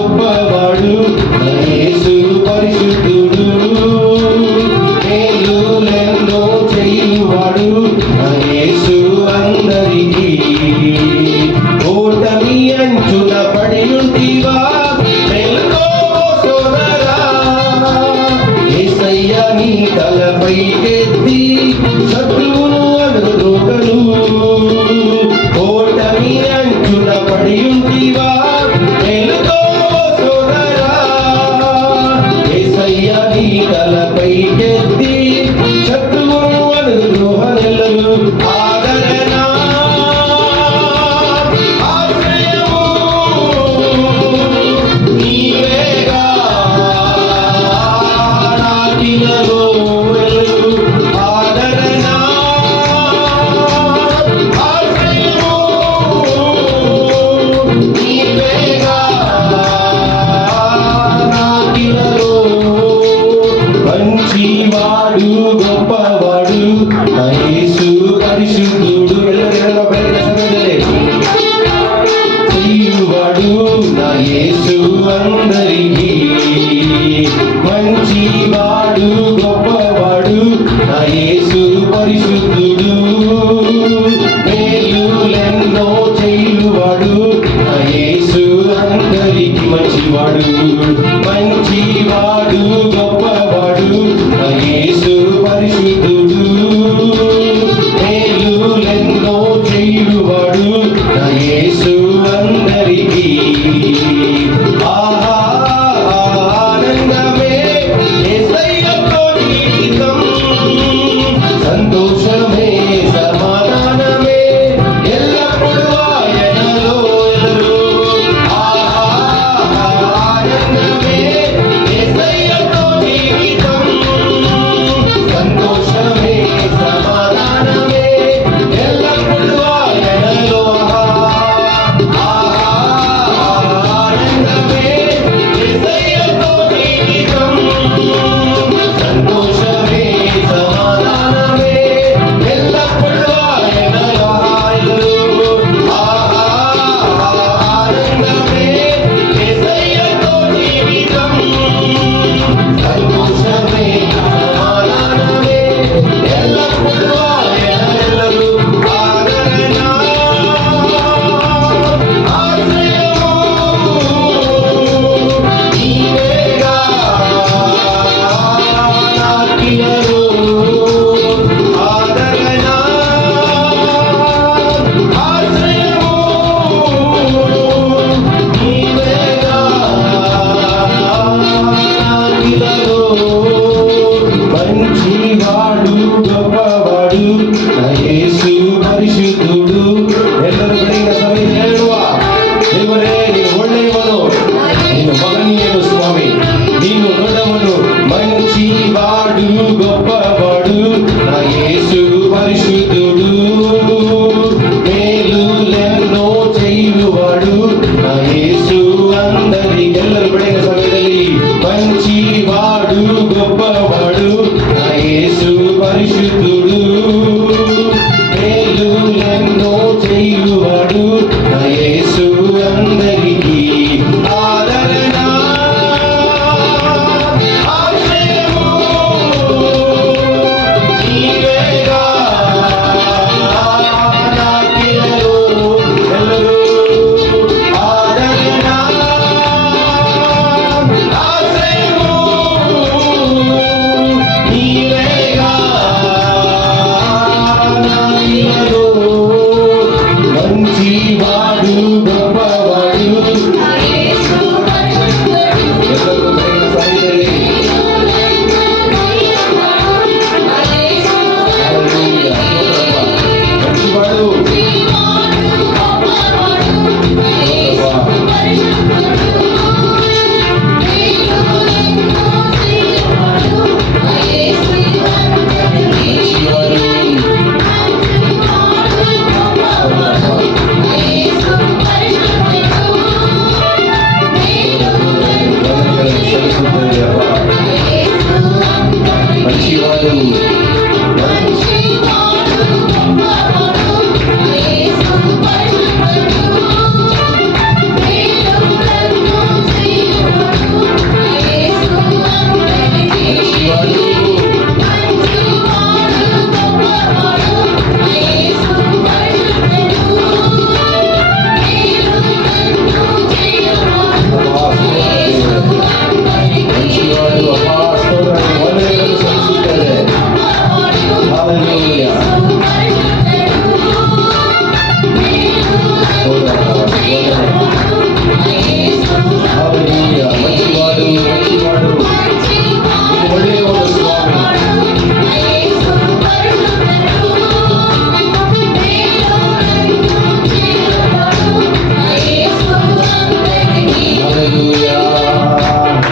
గొప్పవాడు యేసు పరిశుద్ధుడు మేలులెన్నో చేయువాడు యేసు అందరికీ ఓటమి అంచున పడి ఉంటివా మేలుకో సోదరా యేసయ్య నీ తలపైకెత్తి శత్రువును అడుగుగను ఓటమి అంచున పడి ఉంటివా మేలుకో సోదరా యేసయ్య నీ తలపైకెత్తి శత్రువును అడుగుగను ఆదరణ ఆశ్రయము నీవేగా నాకిలలో వెలుగు ఆదరణ ఆశ్రయము నీవేగా నాకిలలో మంచివాడు గొప్పవాడు యేసు పరిశుద్ధుడు చేయువాడు నా యేసు అందరికీ మంచివాడు గొప్పవాడు నా యేసు పరిశుద్ధుడు మేలులెన్నో చేయువాడు నా యేసు అందరికీ మంచివాడు మంచివాడు గొప్పవాడు నా యేసు పరిశుద్ధుడు మేలులెన్నో చేయువాడు నా యేసు అందరికీ ఆనందమే యేసయ్యతో జీవితం సంతోషమే సమాధానమే ఎల్లప్పుడూ ఆయనలో ఎదురు ఆనందమే యేసయ్యతో జీవితం సంతోషమే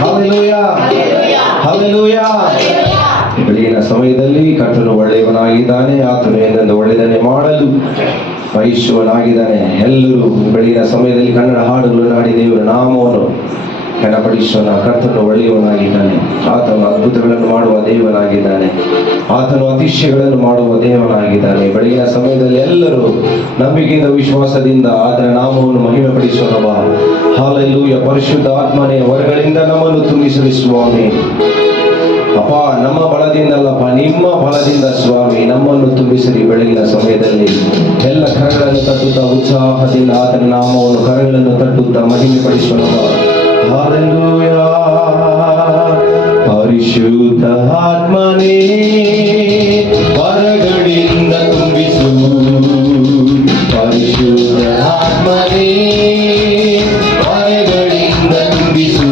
ಹಲ್ಲೆಲೂಯಾ, ಹಲ್ಲೆಲೂಯಾ. ಬೆಳಗಿನ ಸಮಯದಲ್ಲಿ ಕರ್ತನು ಒಳ್ಳೆಯವನಾಗಿದ್ದಾನೆ, ಆತನು ಎಂದೆಂದು ಒಳ್ಳೆಯದನ್ನೇ ಮಾಡಲು ಬಯಸುವನಾಗಿದ್ದಾನೆ. ಎಲ್ಲರೂ ಬೆಳಗಿನ ಸಮಯದಲ್ಲಿ ಕನ್ನಡ ಹಾಡುಗಳನ್ನು ಹಾಡಿ ದೇವರ ನಾಮವನ್ನು ಘನಪಡಿಸೋಣ. ಕರ್ತನು ಒಳ್ಳೆಯವನಾಗಿದ್ದಾನೆ, ಆತನು ಅದ್ಭುತಗಳನ್ನು ಮಾಡುವ ದೇವನಾಗಿದ್ದಾನೆ, ಆತನು ಅತಿಶಯಗಳನ್ನು ಮಾಡುವ ದೇವನಾಗಿದ್ದಾನೆ. ಬೆಳಗಿನ ಸಮಯದಲ್ಲಿ ಎಲ್ಲರೂ ನಂಬಿಕೆಯಿಂದ ವಿಶ್ವಾಸದಿಂದ ಆತನ ನಾಮವನ್ನು ಮಹಿಮೆಪಡಿಸೋಣ. ಹಲ್ಲೆಲೂಯಾ. ಪರಿಶುದ್ಧ ಆತ್ಮನೇ, ಹೊರಗಳಿಂದ ನಮ್ಮನ್ನು ತುಂಬಿಸಲಿ ಸ್ವಾಮಿ. ಅಪ್ಪ, ನಮ್ಮ ಬಲದಿಂದಲ್ಲಪ್ಪ, ನಿಮ್ಮ ಬಲದಿಂದ ಸ್ವಾಮಿ ನಮ್ಮನ್ನು ತುಂಬಿಸಲಿ. ಬೆಳಗಿನ ಸಮಯದಲ್ಲಿ ಎಲ್ಲ ಕರಗಳನ್ನು ತಟ್ಟುತ್ತಾ ಉತ್ಸಾಹದಿಂದ ಆತನ ನಾಮವನ್ನು ಕರಗಳನ್ನು ತಟ್ಟುತ್ತಾ ಮಹಿಮೆ ಪಡಿಸೋಣ. ಹಲ್ಲೆಲೂಯಾ. ಪರಿಶುದ್ಧ ಆತ್ಮನೇ, ಹೊರಗಳಿಂದ ತುಂಬಿಸು. ಪರಿಶುದ್ಧ ಆತ್ಮನೇ, ಹೊರಗಳಿಂದ ತುಂಬಿಸು.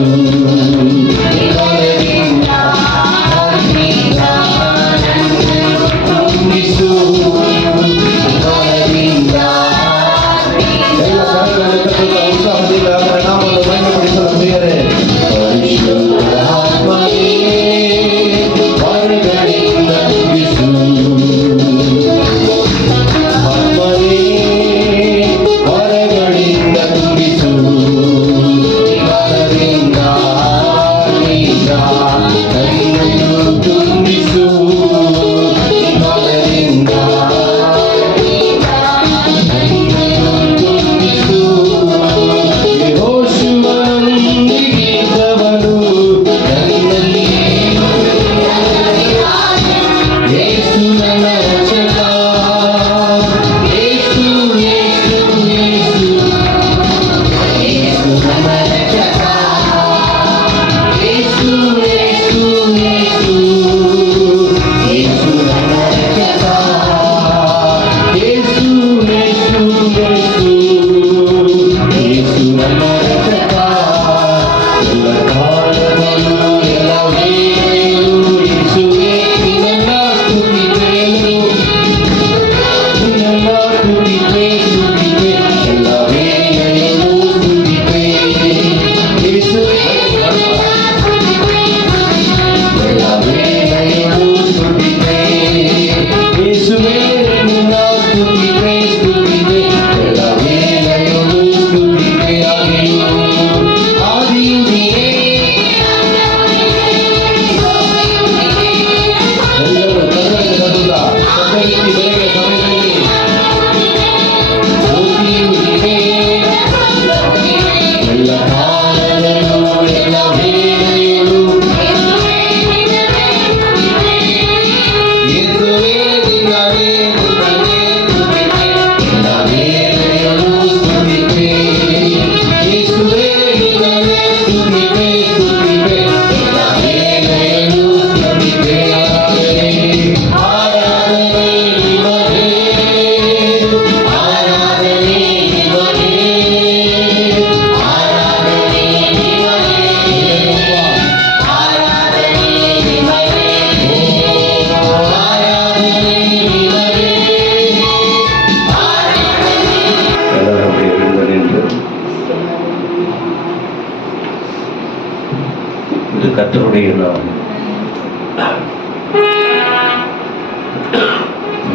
கர்த்தருடைய நாமம்.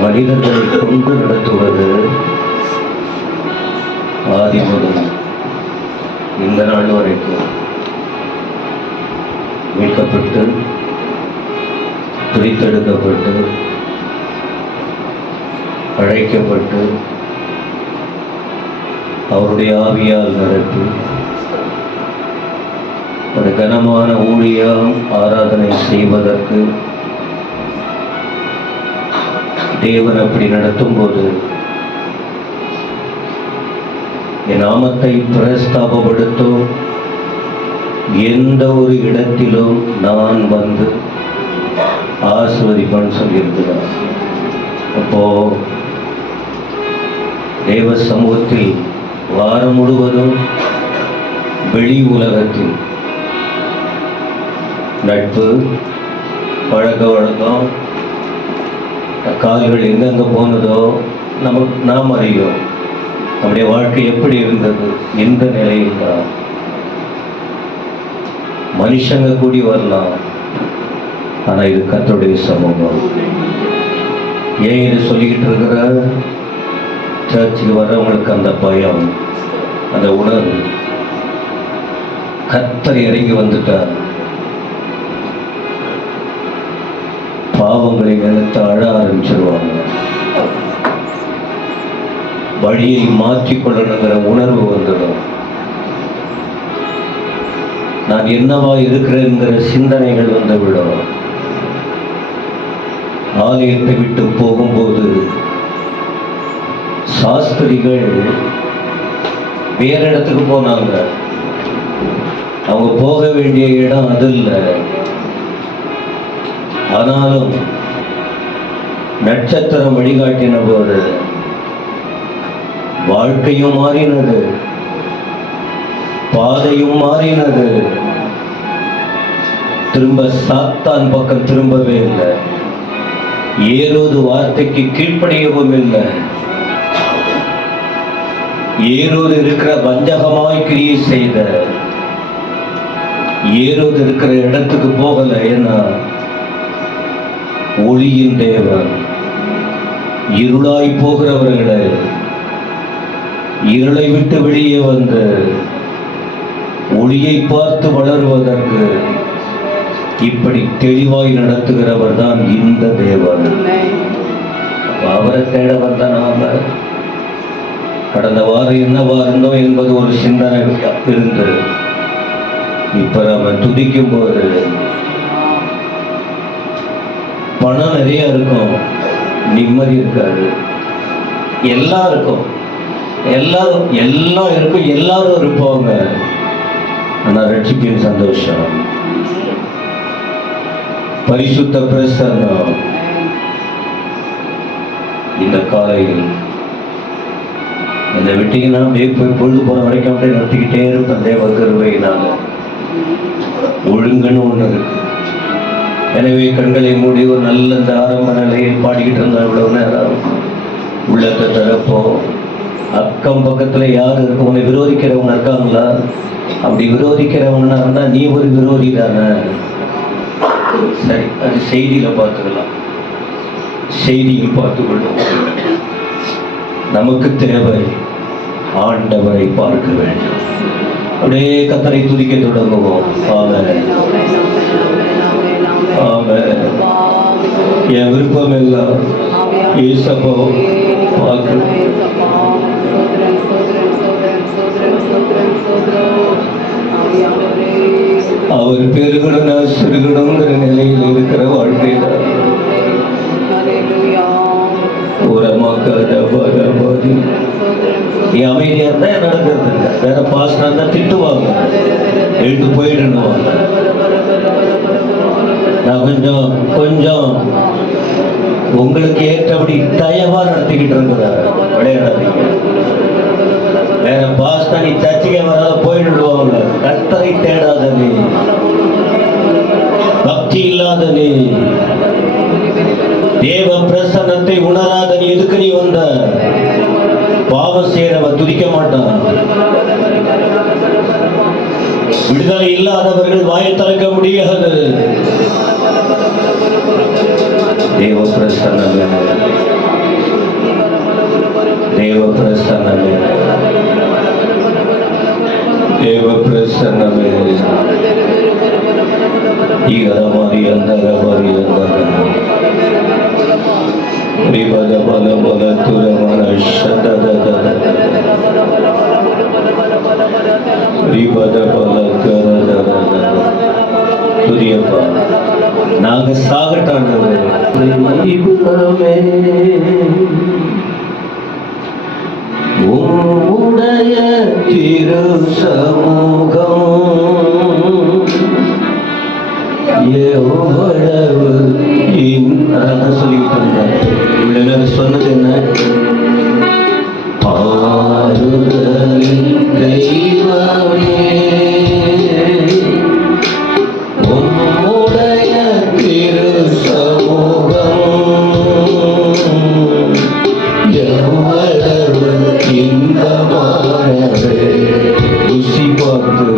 மனிதர்களை கொண்டு நடத்துவது ஆதி முதல் இந்த நாள் வரைக்கும் மீட்கப்பட்டு பிரித்தெடுக்கப்பட்டு அழைக்கப்பட்டு அவருடைய ஆவியால் நடத்தி ஒரு கனமான ஊழியம் ஆராதனை செய்வதற்கு தேவன் அப்படி நடத்தும் போது என் நாமத்தை பிரஸ்தாபப்படுத்தும் எந்த ஒரு இடத்திலும் நான் வந்து ஆசீர்வதிப்பேன்னு சொல்லியிருக்கிறார். அப்போ தேவ சமூகத்தில் வாரம் முழுவதும் வெளி உலகத்தில் நட்பு, பழக்க வழக்கம், கால்கள் எங்கெங்கே போனதோ நாம் அறியோம். நம்முடைய வாழ்க்கை எப்படி இருந்தது, எந்த நிலையில் தான் மனுஷங்க கூடி வரலாம், ஆனா இது கர்த்தருடைய சமூகம். ஏன் இது சொல்லிக்கிட்டு இருக்கிற? சர்ச்சுக்கு வர்றவங்களுக்கு அந்த பயம், அந்த உணர்வு, கர்த்தர் இறங்கி வந்துட்டார். பாவங்களை நினைத்து அழ ஆரம்பிச்சிருவாங்க. வழியை மாற்றிக்கொள்ளணுங்கிற உணர்வு வந்துடும். நான் என்னவா இருக்கிறேங்கிற சிந்தனைகள் வந்துவிடும். ஆலயத்தை விட்டு போகும்போது சாஸ்திரிகள் வேற இடத்துக்கு போனாங்க. அவங்க போக வேண்டிய இடம் அது இல்லை. ஆனாலும் நட்சத்திரம் வழிகாட்டின போது வாழ்க்கையும் மாறினது, பாதையும் மாறினது. திரும்ப சாத்தான் பக்கம் திரும்பவே இல்லை. ஏரோது வார்த்தைக்கு கீழ்ப்படியவும் இல்லை. ஏரோது இருக்கிற வஞ்சகமாய் கிரியை செய்த ஏரோது இருக்கிற இடத்துக்கு போகல. ஏன்னா ஒளியின் தேவன் இருளாய் போகிறவர்களை இருளை விட்டு வெளியே வந்து ஒளியை பார்த்து வளருவதற்கு இப்படி தெளிவாய் நடத்துகிறவர் தான் இந்த தேவன். அவரை தேட வந்த நாம கடந்த வாரம் என்னவா இருந்தோம் என்பது ஒரு சிந்தனை இருந்து, இப்ப நாம துதிக்கும் போது பணம் நிறைய இருக்கும், நிம்மதி இருக்காது. எல்லாம் இருக்கும், எல்லாம் இருக்கும், எல்லாரும் இருப்பாங்க. ஆனா ரட்சிப்பின் சந்தோஷம், பரிசுத்த பிரசன்னம் இந்த காலையில் என்னை விட்டீங்கன்னா போய் பொழுது போன வரைக்கும் அப்படியே நடத்திக்கிட்டே இருப்பேன். தேவ கருவையினால ஒழுங்குன்னு ஒண்ணு இருக்கு. எனவே கண்களை மூடி ஒரு நல்ல இந்த ஆரம்ப நிலையை பாடிக்கிட்டு இருந்தா இவ்வளவு நேரம் உள்ளத்தை திறப்போ. அக்கம் பக்கத்துல யாரு இருக்கு? உன்னை விரோதிக்கிறவங்க இருக்காங்களா? அப்படி விரோதிக்கிறவங்கன்னா இருந்தா நீ ஒரு விரோதி தானே. சரி, அது செய்தியில பார்த்துக்கலாம், செய்தியில் பார்த்துக்கொள்ளும். நமக்கு தேவை ஆண்டவரை பார்க்க வேண்டும். அப்படியே கர்த்தரை துதிக்க தொடங்குவோம். ஆமென், ஆமென். என் விருப்பம் எல்லாம் இயேசுவை பார்க்க. அவர் பெருகணும்னா சிறுகணுங்கிற நிலையில் இருக்கிற வாழ்க்கையில ஒரு மக்கள் நீ அமைதியா இருந்தா நடக்கிறது இல்லை. வேற பாஸ்டா இருந்தா திட்டுவாங்க, எழுந்து போயிடுவாங்க. நான் கொஞ்சம் உங்களுக்கு ஏற்றபடி தயவா நடத்திக்கிட்டு இருக்கிறார். விளையாடாதீங்க. வேற பாஸ்டா நீ சர்ச்சைக்கு வராத போயிடுவாங்க. கர்த்தரை தேடாத நீ, பக்தி இல்லாத நீ, தேவ பிரசன்னத்தை உணராத நீ, எதுக்கு நீ வந்த? பாவம் செய்யறவன் துதிக்க மாட்டான். விடுதலை இல்லாதவர்கள் வாயை திறக்க முடியாது. தேவ பிரசன்னமே, தேவ பிரசன்னமே, தேவ பிரசன்னமே. ஈகரமாரி அந்தரமாரி ரிபத பல பல துரமன ஷததத ரிபத பல கரதத. துரியப்பா, நாங்க சாகட்டாண்டவே உம்முடைய திரு சமூகம் எவ்வளவு சொல்லிட்டு சொன்னது என்ன? ஆறுதலின் தெய்வமே உம்முடைய திரு சமூகம் எவ்வளவு இன்பமானது. ருசி பார்த்து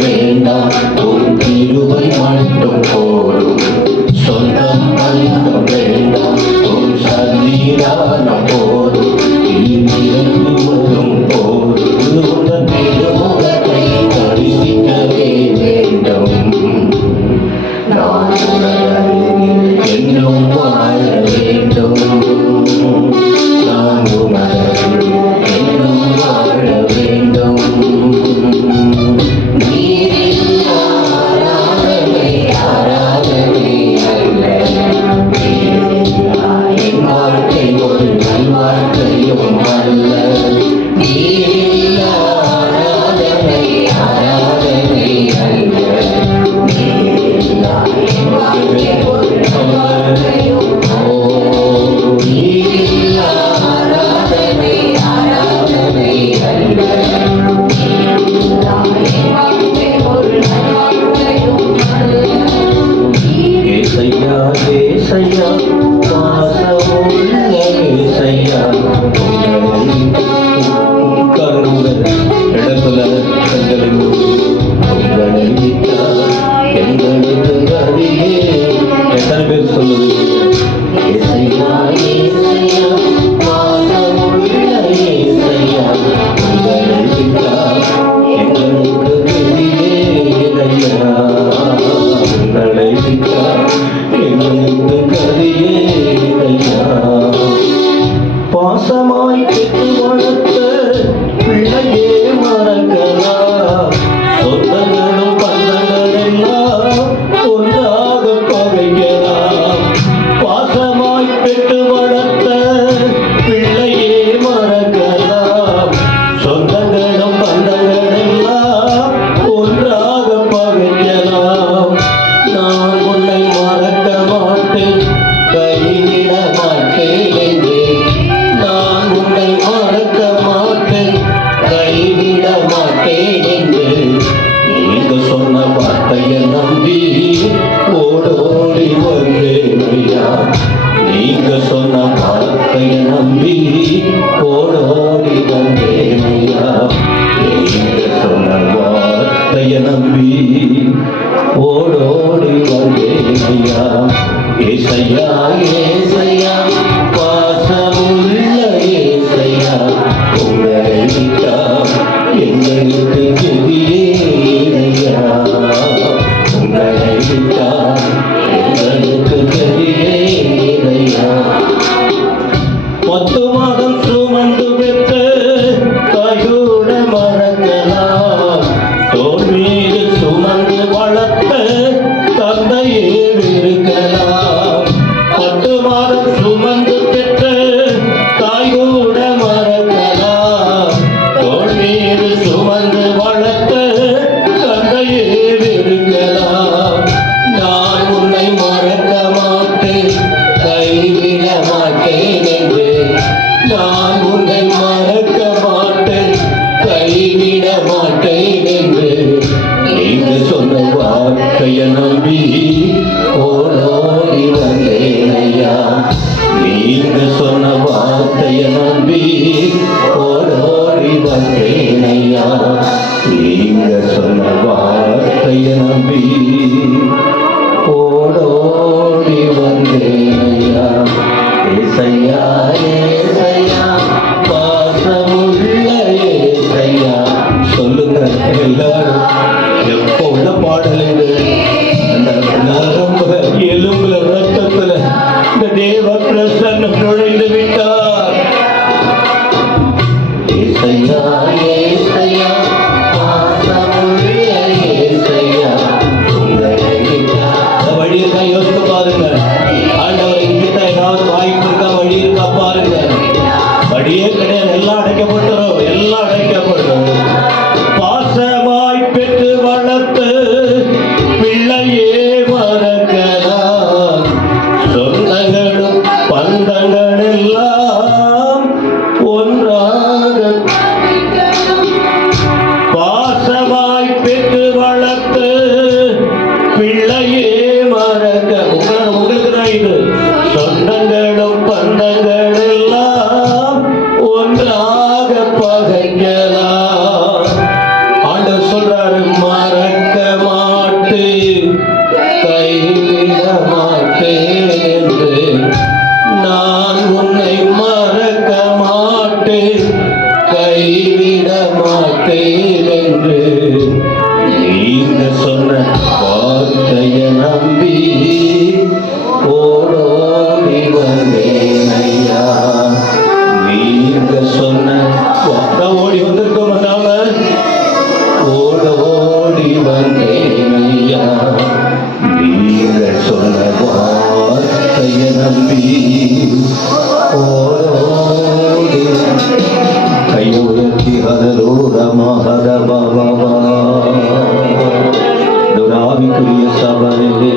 வேண்டாம், உன் கிருபை மட்டும் போதும். சொந்தம் பந்தம் வேண்டாம், உன் சன்னிதானம் போதும். இறங்குவதும் போதும், உன் திருமுகத்தை தரிசிக்கவே வேண்டும். நான் உனதருகில் என்றும் வாழ வேண்டும். நான் உனதருகில் என்றும் வாழ வேண்டும். நீரில்லா ஆராதனை ஆராதனை அல்ல. என் வாழ்க்கை ஒரு நல்வாழ்க்கையும் அல்ல. நீரில்லா ஆராதனை ஆராதனை அல்ல. ஏசையா ஏசையா பாசமுள்ள ஏசையா, உட்காருங்க இடத்துல கண்களை உங்களை விட்டார் எங்களுக்கு அறியே. எத்தனை பேர் சொல்லுது ஏசையா ஏசையா பாசமுள்ள ஏசையா, உங்களை விட்டார் எங்களுக்கு அறியே. உங்களை விட்டார் எங்களுக்கு அறியே. பாசமாய் பெற்று வளர்த்த பிள்ளையே மறக்கலாம். சொந்தங்களும் பந்தங்கள் எல்லாம் ஒன்றாக பகைக்கலாம். பாசமாய் பெற்று வளர்த்த பிள்ளையே மறக்கலாம். சொந்தங்களும் பந்தங்கள் எல்லாம் ஒன்றாக பகைக்கலாம். நான் உன்னை மறக்க மாட்டேன், கைவிட மாட்டேன் என்று. நான் உன்னை மறக்க மாட்டேன், கைவிட மாட்டேன் என்று. நீங்க சொன்ன வார்த்தையை நம்பி ஓடோடி வந்தேன் ஐயா. நீங்க சொன்ன வார்த்தையை நம்பி ஓடோடி வந்தேன் ஐயா. நீங்க சொன்ன வார்த்தையை நம்பி ஓடோடி வந்தேன் ஐயா. ஏசையா ஏசையா பாசமுள்ள ஏசையா, உங்களை விட்டார் எங்களுக்கு கதியேனையா. உங்களை விட்டார் எங்களுக்கு கதியேனையா. 10 மாதம் சுமந்து பெற்ற தாயோட மறக்கலாம். தோல் மீது சுமந்து வளர்த்த தந்தையே இருக்கலாம். 10 மாதம் சுமந்து பெற்ற தாயோட மறக்கலாம். தோல் மீது சுமந்து வளர்த்த தந்தையே இருக்கலாம். நான் உன்னை மறக்க மாட்டேன், கைவிட மாட்டேன் என்று. நான் உன்னை மறக்க மாட்டேன், கைவிட மாட்டேன் என்று. நீங்க சொன்ன வார்த்தையை நம்பி ஓடோடி வந்தேன் ஐயா. நீங்க சொன்ன வார்த்தையை நம்பி ஓடோடி வந்தேன் ஐயா. நீங்க சொன்ன வார்த்தையை நம்பி ஓடோடி வந்தேன் ஐயா. ஏசையா ஏசையா பாசமுள்ள ஏசையா. சொல்லுங்க எல்லாரும், எப்போ உள்ள பாடல் இது? அந்த நரம்பு எலும்புல ரத்தத்துல இந்த தேவ பிரசன்னம் நுழைந்து விட்டார். ஏசையா ஏசையா பாசமுள்ள ஏசையா, உங்களை விட்டார். வழி இருக்கா யோசித்து பாருங்க. ஆண்டவர் கிட்ட ஏதாவது வாய்ப்பு இருக்கா, வழி இருக்கா பாருங்க. வழியே கிடையாது, எல்லாம் அடைக்கப்பட்டுரும், எல்லாம் அடைக்கப்படும். பாசமாய் பெற்று வளர்த்து பிள்ளையே மறக்கலாம். சொந்தங்களும் பந்தங்கள் எல்லாம் ஒன்றாக. பாசமாய் பெற்று வளர்த்து பிள்ளையே மறக்க. உங்களுக்கு தான் இது. சொந்தங்களும் பந்தங்கள் எல்லாம் ஒன்றாக பகைக்கலாம். ஆண்டவர் சொல்றாரு மறக்க வந்தேனையா நீங்கள் சொன்ன வார்த்தையை நம்பி ஓரோடு கையுயர்த்தி துராவிக்குரிய சபையிலே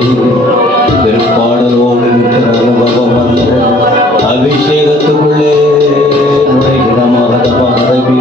திருப்பாடலோடு இருக்கிற அனுபவம் அல்ல அபிஷேகத்துக்குள்ளே நுழைகிற மகதமாதவி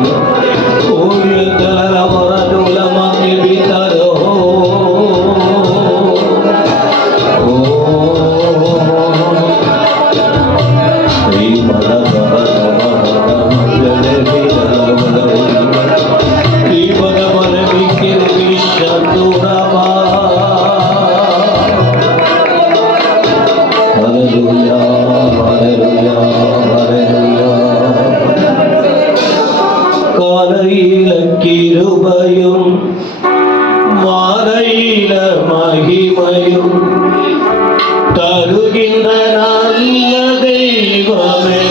காலையில கிருபையும் மாலையில மகிமையும் தருகின்ற நல்ல தெய்வமே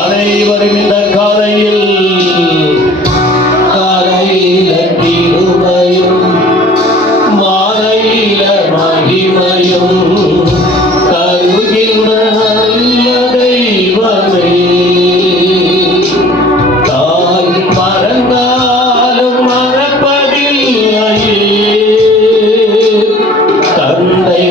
அனைவரும் இந்த காலையில் காலையில கிருபையும் மாலையில மகிமையும் தருகின்ற நல்ல தெய்வமே மறந்தாலும் மறப்பதில்லையே தந்தை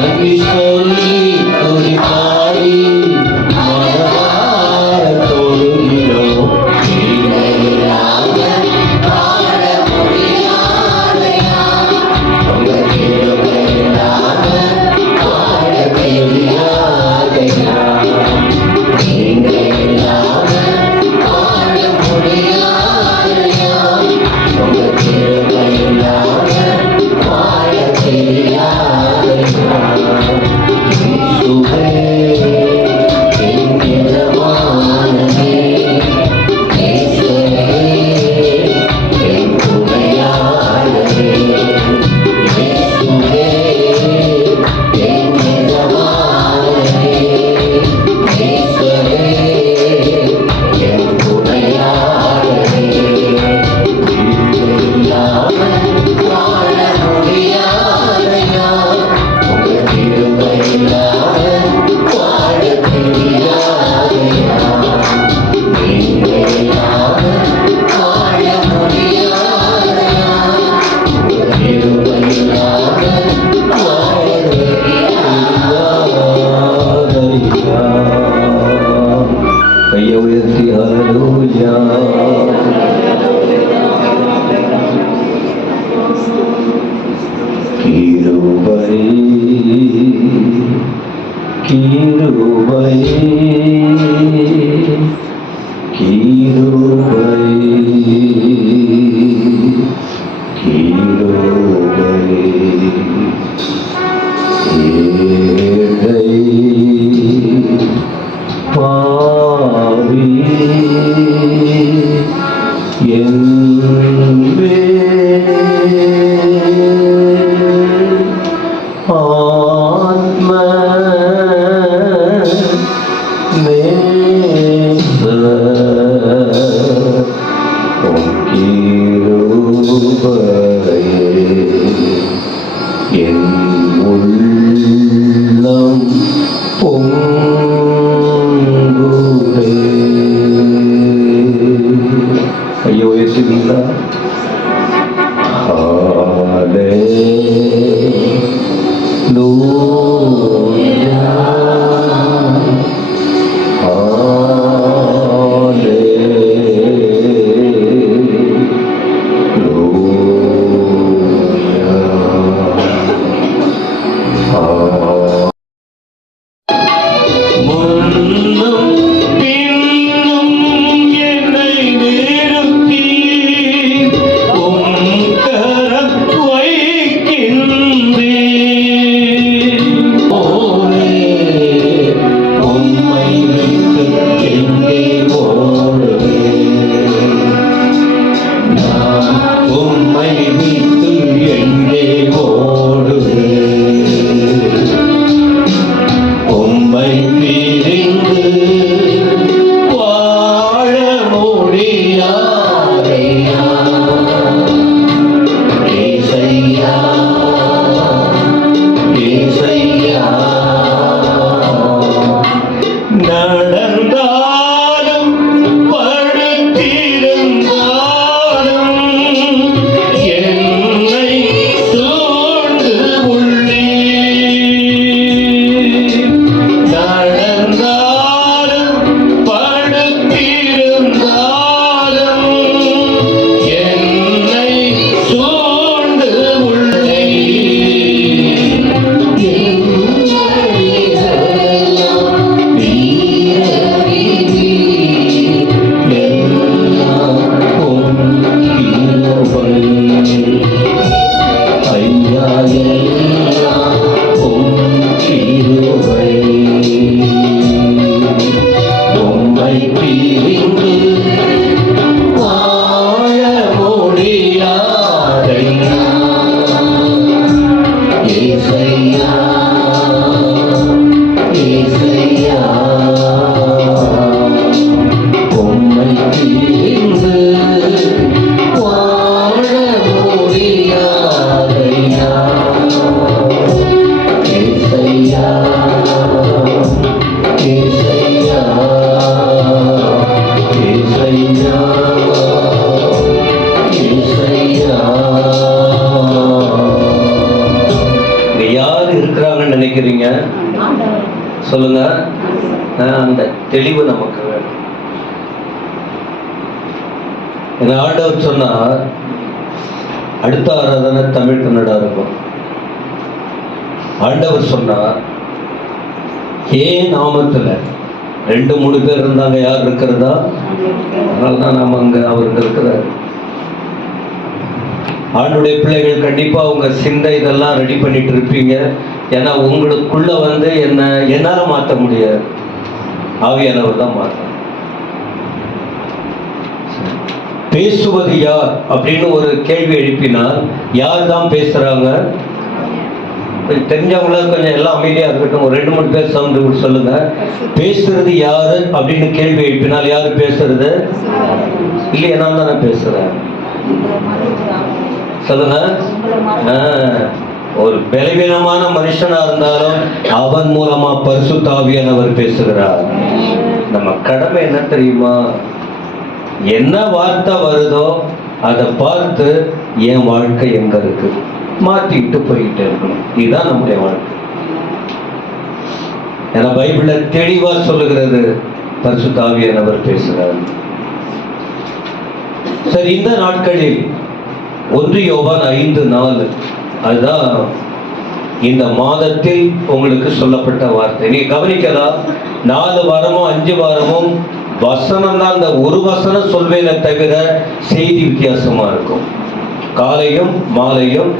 நன்றி சொல்லி துதிப்பாடி மனதார தொழுகிறோம். கையை உயர்த்தி ஹல்லேலூயா. கிருபை கிருபை கிருபை கிருபை ஏழை பாவி என்பே ஆத்ம நேச கிருபையே என் உள்ளம் பொங்குதே. கையை உயர்த்துவீங்களா? ஹல்லேலூயா முன்னும் பின்னும் என்னை நிறுத்தி உம் கரம் வைக்கின்றீர். ஓரே நினைக்கிறீங்க? சொல்லுங்க. அந்த தெளிவு நமக்கு வேணும். ஆண்டவர் சொன்னா அடுத்த ஆராதனை தமிழ் கன்னடா இருக்கும். ஆண்டவர் சொன்னார், ஏன் நாமத்துல 2-3 பேர் இருந்தாங்க, யார் இருக்கிறதா? அதனால்தான் நாம அங்க அவருக்கு இருக்கிறார். ஆண்டுடைய பிள்ளைகள் கண்டிப்பா உங்க சிந்தை இதெல்லாம் ரெடி பண்ணிட்டு இருப்பீங்க. ஏன்னா உங்களுக்குள்ள என்னால மாற்ற முடியாது, ஆவியானவர் தான் மாற்ற. பேசுவது யார் அப்படின்னு ஒரு கேள்வி எழுப்பினால் யார் தான் பேசுறாங்க? தெரிஞ்சவங்கள கொஞ்சம் எல்லாம் அமைதியா இருக்கட்டும், ஒரு 2-3 பேர் சவுண்ட் சொல்லுங்க. பேசுறது யாரு அப்படின்னு கேள்வி எழுப்பினால் யாரு பேசுறது? இல்லையா, நான் தானே பேசுறேன். சொல்லுங்க. ஒரு பலவீனமான மனுஷனா இருந்தாலும் அவன் மூலமா பரிசுத்த ஆவியானவர் பேசுகிறார். நம்ம கடமை என்ன தெரியுமா? என்ன வார்த்தை வருதோ அதை பார்த்து என் வாழ்க்கை எங்க இருக்கு மாற்றிக்கிட்டு போயிட்டே இருக்கணும். இதுதான் நம்முடைய வாழ்க்கை. ஏன்னா பைபிள்ல தெளிவா சொல்லுகிறது, பரிசுத்த ஆவியானவர் பேசுகிறார். சரி, இந்த நாட்களில் 1 யோவான் 5:4 அதுதான் இந்த மாதத்தில் உங்களுக்கு சொல்லப்பட்ட வார்த்தை. நீ கவனிக்கலாம், 4 வாரமும் 5 வாரமும் வசனம் தான். இந்த ஒரு வசனம் சொல்வேனே தவிர செய்தி வித்தியாசமா இருக்கும். காலையும் மாலையும்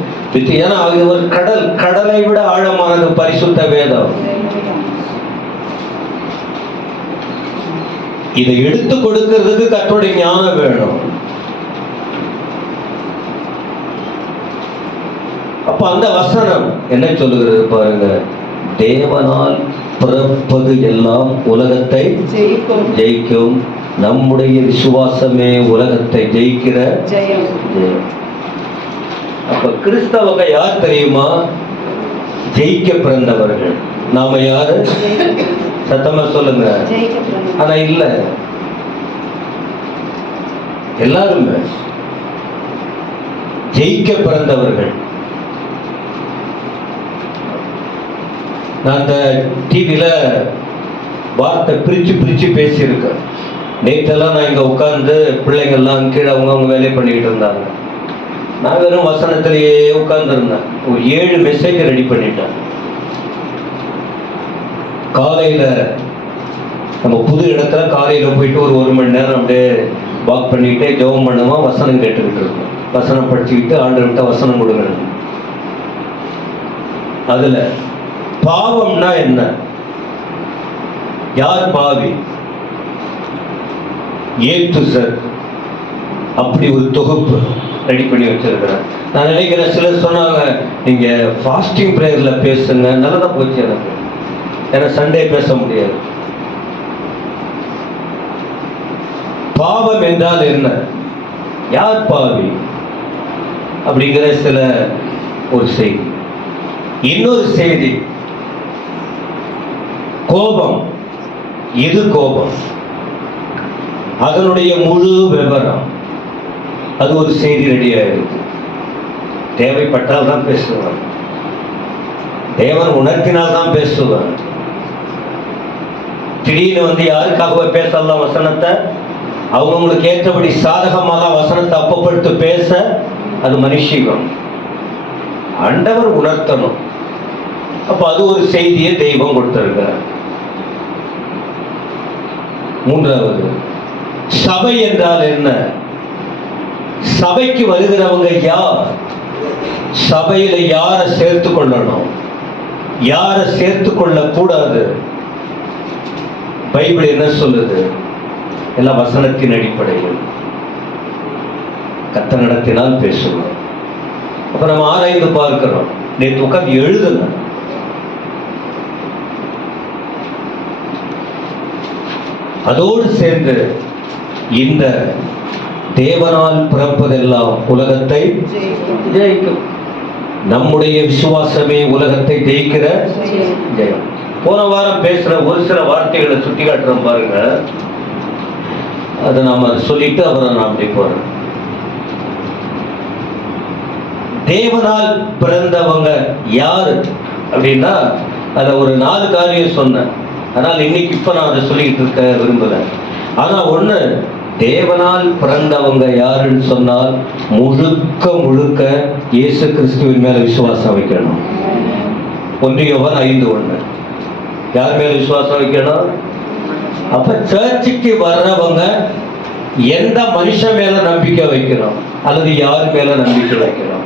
ஏன்னா அது ஒரு கடலை விட ஆழமானது பரிசுத்த வேதம். இதை எடுத்து கொடுக்கிறதுக்கு கர்த்தருடைய ஞானம் வேணும். அப்ப அந்த வசனம் என்ன சொல்லுகிறது பாருங்க, தேவனால் பிறப்பது எல்லாம் உலகத்தை ஜெயிக்கும், நம்முடைய விசுவாசமே உலகத்தை ஜெயிக்கிற ஜெயம். அப்ப கிறிஸ்தவங்க யார் தெரியுமா? ஜெயிக்க பிறந்தவர்கள். நாம யாரு? சத்தமா சொல்லுங்க. ஆனா இல்ல, எல்லாருமே ஜெயிக்க பிறந்தவர்கள். நான் அந்த டிவியில வார்த்தை பிரிச்சு பேசியிருக்கேன். நேற்றெல்லாம் நான் இங்க உட்கார்ந்து பிள்ளைங்கள்லாம் கீழே அவங்க வேலையை பண்ணிக்கிட்டு இருந்தாங்க. நான் வெறும் வசனத்திலேயே உட்கார்ந்து இருந்தேன். ஒரு 7 மெசேஜ் ரெடி பண்ணிட்டேன். காலையில நம்ம புது இடத்துல காலையில போயிட்டு ஒரு 1 மணி நேரம் அப்படியே வாக் பண்ணிக்கிட்டே ஜெபம் பண்ணுவோம், வசனம் கேட்டுக்கிட்டு இருக்கோம். வசனம் படிச்சுக்கிட்டு ஆண்டவர்கிட்ட வசனம் கொடுங்க. அதுல பாவம்னா என்ன, யார் பாவி, A to Z அப்படி ஒரு தொகுப்பு ரெடி பண்ணி வச்சிருக்கிறேன். நான் நினைக்கிறேன், சிலர் சொன்னாங்க நீங்க ஃபாஸ்டிங் பிரேயர்ல பேசுங்க. நல்லதா போச்சு எனக்கு, ஏன்னா சண்டே பேச முடியாது. பாவம் என்றால் என்ன, யார் பாவி அப்படிங்கிற சில ஒரு செய்தி. இன்னொரு செய்தி, கோபம். எது கோபம், அதனுடைய முழு விவரம், அது ஒரு செய்தி ரெடியா இருக்கு. தேவைப்பட்டால் தான் பேசுவார், தேவன் உணர்த்தினால் தான் பேசுவார். திடீர்னு யாருக்காக பேசலாம் வசனத்தை, அவங்களுக்கு ஏற்றபடி சாதகமாலாம் வசனத்தை அப்பப்படுத்து பேச அது மனுஷிகம். ஆண்டவர் உணர்த்தணும். அப்ப அது ஒரு செய்தியை தெய்வம் கொடுத்திருக்கிறார். 3வது, சபை என்றால் என்ன, சபைக்கு வருகிறவங்க யார், சபையில யாரை சேர்த்து கொள்ளணும், யாரை சேர்த்து கொள்ள கூடாது, பைபிள் என்ன சொல்லுது, எல்லாம் வசனத்தின் அடிப்படையில். கர்த்தர் நடத்தினால் பேசுவோம். அப்ப நம்ம ஆராய்ந்து பார்க்கிறோம். நேற்று உட்கார்ந்து எழுதுங்க. அதோடு சேர்ந்து இந்த தேவனால் பிறப்பதெல்லாம் உலகத்தை ஜெயிக்கும், நம்முடைய விசுவாசமே உலகத்தை ஜெயிக்கிற ஜெயம். போன வாரம் பேசுற ஒரு சில வார்த்தைகளை சுட்டி காட்டுறோம் பாருங்க. அதை நாம சொல்லிட்டு அப்புறம் நான் அப்படி போறேன். தேவனால் பிறந்தவங்க யாரு அப்படின்னா, அதை ஒரு 4 காரியம் சொன்னேன். அதனால் இன்னைக்கு இப்போ நான் அதை சொல்லிக்கிட்டு இருக்க விரும்பல. ஆனால் ஒன்று, தேவனால் பிறந்தவங்க யாருன்னு சொன்னால் முழுக்க முழுக்க இயேசு கிறிஸ்துவின் மேல விசுவாசம் வைக்கணும். 1 யோவான் 5:1. யார் மேல விசுவாசம் வைக்கணும்? அப்ப சர்ச்சுக்கு வர்றவங்க எந்த மனுஷன் மேல நம்பிக்கை வைக்கிறோம் அல்லது யார் மேல நம்பிக்கை வைக்கிறோம்?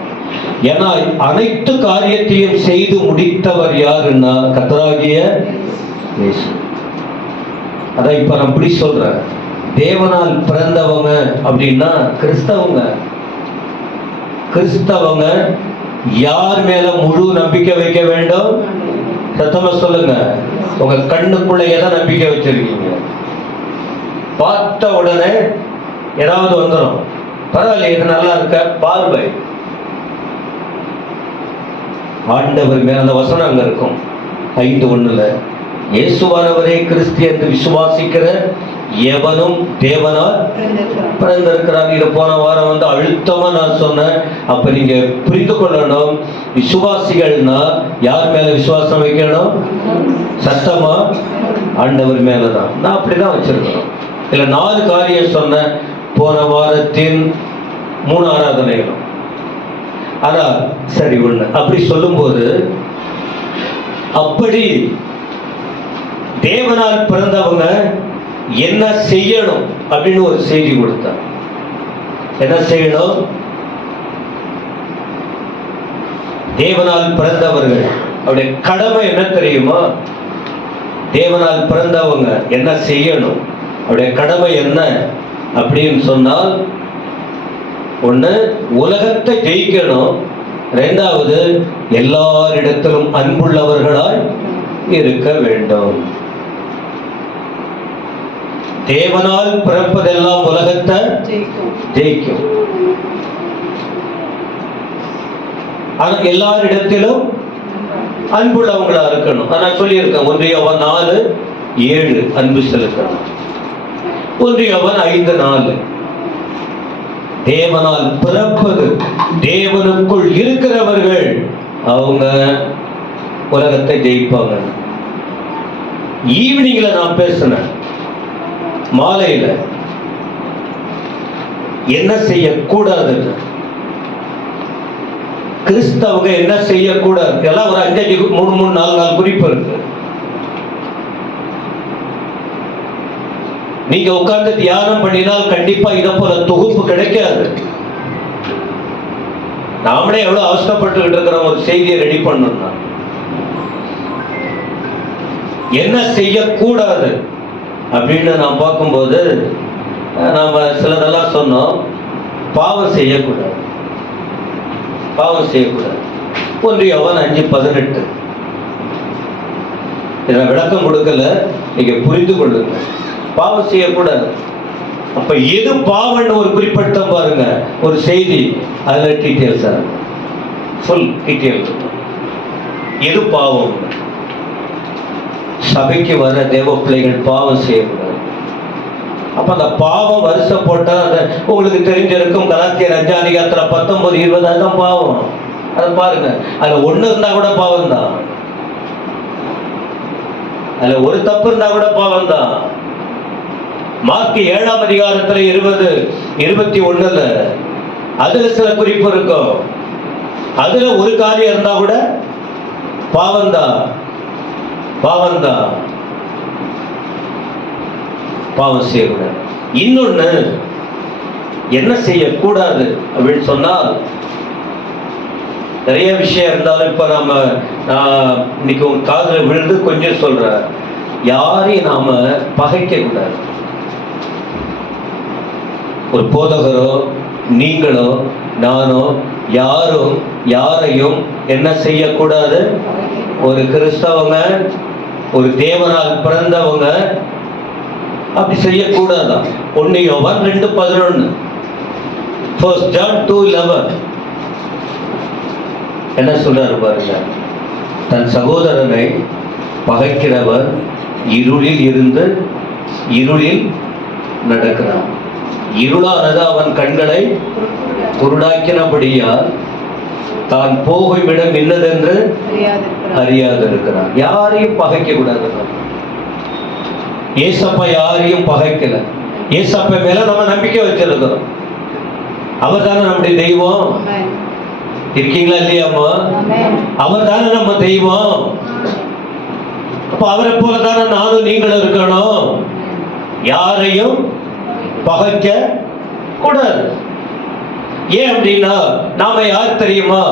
ஏன்னா அனைத்து காரியத்தையும் செய்து முடித்தவர் யாருன்னா கர்த்தராகிய இயேசு. அதான் இப்ப நான் இப்படி சொல்றேன், தேவனால் பிறந்தவங்க அப்படின்னா கிறிஸ்தவங்க யார் மேல முழு நம்பிக்கை வைக்க வேண்டும்? சத்தமா சொல்லுங்க. உங்க கண்ணுக்குள்ள எதை நம்பிக்கை வச்சிருக்கீங்க? பார்த்த உடனே ஏதாவது வந்துடும், பரவாயில்ல இது நல்லா இருக்க, பார்வை ஆண்டவர் மேல. அந்த வசனம் அங்க இருக்கும் 5:1. இயேசுவானவரே கிறிஸ்து என்று விசுவாசிக்கிற எவனும் தேவனால் பிறந்திருக்கிறார். இது போன வாரம் அழுத்தமா நான் சொன்னேன். அப்ப நீங்க புரிந்து கொள்ளணும், விசுவாசிகள்னா யார் மேல விசுவாசம் வைக்கணும்? சத்தமா ஆண்டவர் மேலதான். நான் அப்படிதான் வச்சிருக்கணும். இல்ல 4 காரியம் சொன்னேன் போன வாரத்தின் 3 ஆராதனைகளும். ஆனா சரி ஒண்ணு அப்படி சொல்லும்போது, அப்படி தேவனால் பிறந்தவங்க என்ன செய்யணும் அப்படின்னு ஒரு செய்தி கொடுத்தார். என்ன செய்யணும்? தேவனால் பிறந்தவர்கள் அவருடைய கடமை என்ன தெரியுமா? தேவனால் பிறந்தவங்க என்ன செய்யணும், அவருடைய கடமை என்ன அப்படின்னு சொன்னால், ஒண்ணு உலகத்தை ஜெயிக்கணும், 2வது எல்லாரிடத்திலும் அன்புள்ளவர்களாய் இருக்க வேண்டும். தேவனால் பிறப்பதெல்லாம் உலகத்தை ஜெயிக்கும். ஆனா எல்லாரிடத்திலும் அன்புள்ளவங்களா இருக்கணும். நான் சொல்லியிருக்கேன் 1 யோவான் 4:7 அன்பு செலுத்தணும். 1 யோவான் 5:4 தேவனால் பிறப்பது, தேவனுக்குள் இருக்கிறவர்கள் அவங்க உலகத்தை ஜெயிப்பாங்க. ஈவினிங்ல நான் பேசினேன், மாலையில என்ன செய்யக்கூடாது, கிறிஸ்தவங்க என்ன செய்யக்கூடாது, எல்லாம் ஒரு 5 3 4 குறிப்பு இருக்கு. நீங்க உட்கார்ந்து தியானம் பண்ணினால் கண்டிப்பா இதை போல தொகுப்பு கிடைக்காது. நாமளே எவ்வளவு அவசரப்பட்டு இருக்கிற ஒரு செய்தியை ரெடி பண்ணணும்னா என்ன செய்யக்கூடாது அப்படின்னு நான் பார்க்கும்போது, நாம சிலதெல்லாம் சொன்னோம். பாவம் செய்யக்கூடாது. 1 யோவான் 5:18 இதை விளக்கம் கொடுக்கல, நீங்க புரிந்து கொள்ளுங்க. பாவம் செய்யக்கூடாது. அப்ப எது பாவம்னு ஒரு குறிப்பிட்ட பாருங்க, ஒரு செய்தி அதுல டீட்டெயில்ஸ், ஃபுல் டீட்டெயில். எது பாவம்? சபைக்கு வர தேவ பிள்ளைகள் பாவம் செய்யக்கூடாது. அப்ப அந்த பாவம் வருஷ போட்டா உங்களுக்கு தெரிஞ்சிருக்கும். கலாத்தியர் 5:19 19 20 தான் பாவம். அதை பாருங்க, அதுல 1 இருந்தா கூட பாவம் தான், அதுல ஒரு தப்பு இருந்தா கூட பாவம் தான். மார்க் 7ஆம் அதிகாரத்துல 20:21 அதுல சில குறிப்பு இருக்கும். அதுல ஒரு காரியம் இருந்தா கூட பாவம்தான். பாவம் செய்யக்கூடாது. இன்னொன்னு என்ன செய்யக்கூடாது அப்படின்னு சொன்னால், நிறைய விஷயம் இருந்தாலும் இப்ப நான் இன்னைக்கு உங்க காதுல விழுந்து கொஞ்சம் சொல்றேன், யாரையும் நாம பகைக்க கூடாது. ஒரு போதகரோ நீங்களோ நானோ யாரும் யாரையும் என்ன செய்யக்கூடாது? ஒரு கிறிஸ்தவங்க, ஒரு தேவனால் பிறந்தவங்க அப்படி செய்யக்கூடாதான். 1 யோவான் 2:11 1 John 2:11 என்ன சொல்றாரு பாருங்க, தன் சகோதரனை பகைக்கிறவர் இருளில் இருந்து இருளில் நடக்கிறான். இருளானது அவன் கண்களை குருடாக்கினபடியால் தான் போகும் இடம் என்னதென்று அறியாதிருக்கிறார். யாரையும் பகைக்க கூடாது. ஏசப்பா யாரையும் பகைக்கல. ஏசப்பா மேல நம்ம நம்பிக்கை வச்சிருக்கிறோம். அவர் தானே நம்முடைய தெய்வம். இருக்கீங்களா இல்லையாமா? அவர் தானே நம்ம தெய்வம். அப்ப அவரை போல தானே நானும் நீங்களும் இருக்கணும். யாரையும் பகைக்க கூடாது. ஏன் அப்படின்னா நாம யார் தெரியுமா?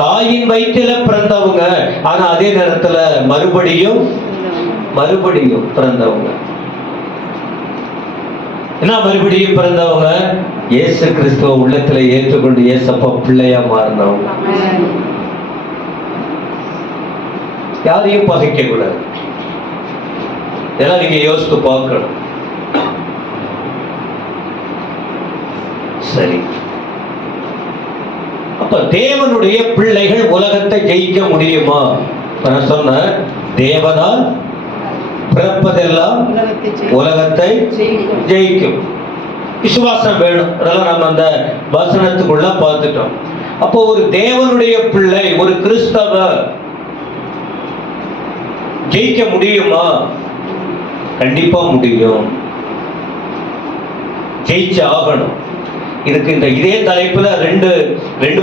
தாயின் வயிற்றில பிறந்தவங்க. ஆனா அதே நேரத்துல மறுபடியும் பிறந்தவங்க. என்ன மறுபடியும் பிறந்தவங்க? இயேசு கிறிஸ்துவ உள்ளத்துல ஏற்றுக்கொண்டு இயேசப்பா பிள்ளையா மாறினவங்க. யாரையும் பகைக்க கூடாது. இதெல்லாம் நீங்க யோசித்து பார்க்கணும். சரி, அப்ப தேவனுடைய பிள்ளைகள் உலகத்தை ஜெயிக்க முடியுமா? நான் சொன்ன தேவனால் பிறப்பதெல்லாம் உலகத்தை ஜெயிக்கும். விசுவாசம் வேணும். அதெல்லாம் நம்ம அந்த வசனத்துக்குள்ள பார்த்துட்டோம். அப்போ ஒரு தேவனுடைய பிள்ளை, ஒரு கிறிஸ்தவ ஜெயிக்க முடியுமா? கண்டிப்பா முடியும். ஜெயிச்சு ஆகணும். இதுக்கு இந்த இதே தலைப்புல ரெண்டு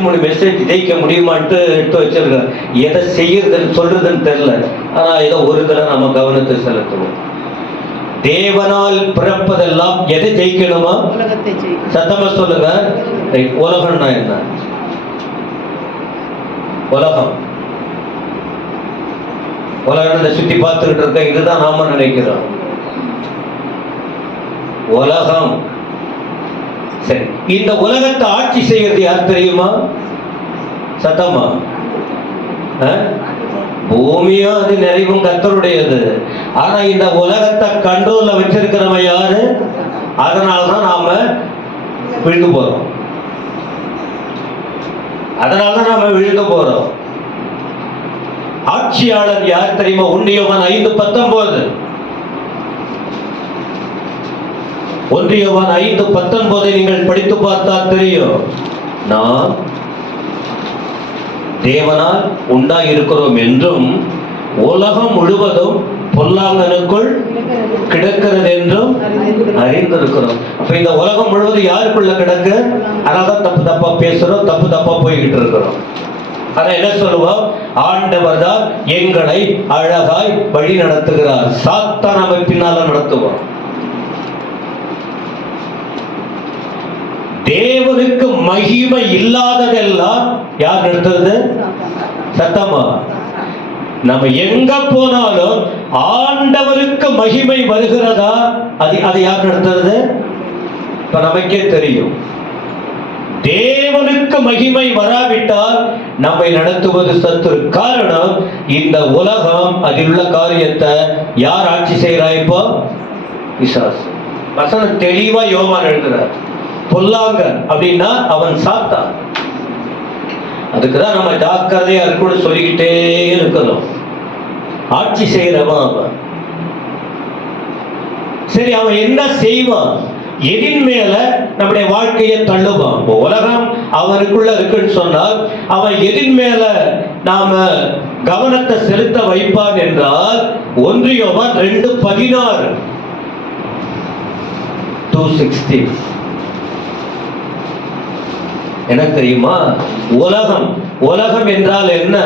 மூணு மெசேஜ் ஜெயிக்க முடியுமான்ட்டு எடுத்து வச்சிருக்கேன். எதை செய்யறதுன்னு சொல்றதுன்னு தெரியல. ஆனா ஏதோ ஒரு தடவை நம்ம கவனத்தை செலுத்துவோம். தேவனால் பிறப்பதெல்லாம் எதை ஜெயிக்கணுமா? சத்தமா சொல்லுங்க. உலகம்னா என்ன? உலகம் சுத்தி பார்த்துக்கிட்டு இருக்க இதுதான் நாம நினைக்கிறோம். உலகம். சரி, இந்த உலகத்தை ஆட்சி செய்யறது யார் தெரியுமா? சத்தமா? பூமியும் அது நிறைவும் கர்த்தருடையது. ஆனா இந்த உலகத்தை கண்ட்ரோல்ல வச்சிருக்கிறவன் யாரு? அதனால்தான் நாம விழுந்து போறோம். ஆட்சியாளர் யார் தெரியுமா? 1 யோவான் 5:19. 1 யோவான் 5:19 நீங்கள் படித்து பார்த்தா தெரியும். நாம் தேவனால் உண்டாயிருக்கிறோம் என்றும் உலகம் முழுவதும் பொல்லாங்கனுக்குள் கிடக்கிறது என்றும் அறிந்திருக்கிறோம். அப்ப இந்த உலகம் முழுவதும் யாருக்குள்ள கிடக்கு? அதனால்தான் தப்பா பேசுறோம், தப்பா போய்கிட்டு இருக்கிறோம். ஆனா என்ன சொல்லுவோம்? ஆண்டவர் தான் எங்களை அழகாய் வழி நடத்துகிறார். சாத்தான் நம்ம பின்னால நடத்துவோம். தேவனுக்கு மகிமை இல்லாததெல்லாம் யார் நடத்துறது? சத்தமா? நம்ம எங்க போனாலும் ஆண்டவருக்கு மகிமை வருகிறதா? அது யார் நடத்துறது? இப்ப நமக்கே தெரியும். தேவனுக்கு மகிமை வராவிட்டால் நம்மை நடத்துவது சத்துரு. காரணம், இந்த உலகம், அதில் உள்ள காரியத்தை யார் ஆட்சி செய்கிறா? இப்போ பிசாசு. வசனம் தெளிவா யோவான் எழுதுறார். பொல்லாங்க அப்படின்னா அவன் சாத்தான். அதுக்குதான் நம்ம ஜாக்கிரதையா இருக்கணும்னு சொல்லிக்கிட்டே இருக்கணும். ஆட்சி செய்யறவன் அவன். சரி, அவன் என்ன செய்வான்? எதின் மேல நம்முடைய வாழ்க்கையை தள்ளுவான். உலகம் அவனுக்குள்ள இருக்குன்னு சொன்னால் அவன் எதின் மேல நாம கவனத்தை செலுத்த வைப்பான் என்றால் 1 யோவான் 2:16 2:16 என்ன தெரியுமா? உலகம் என்றால் என்ன?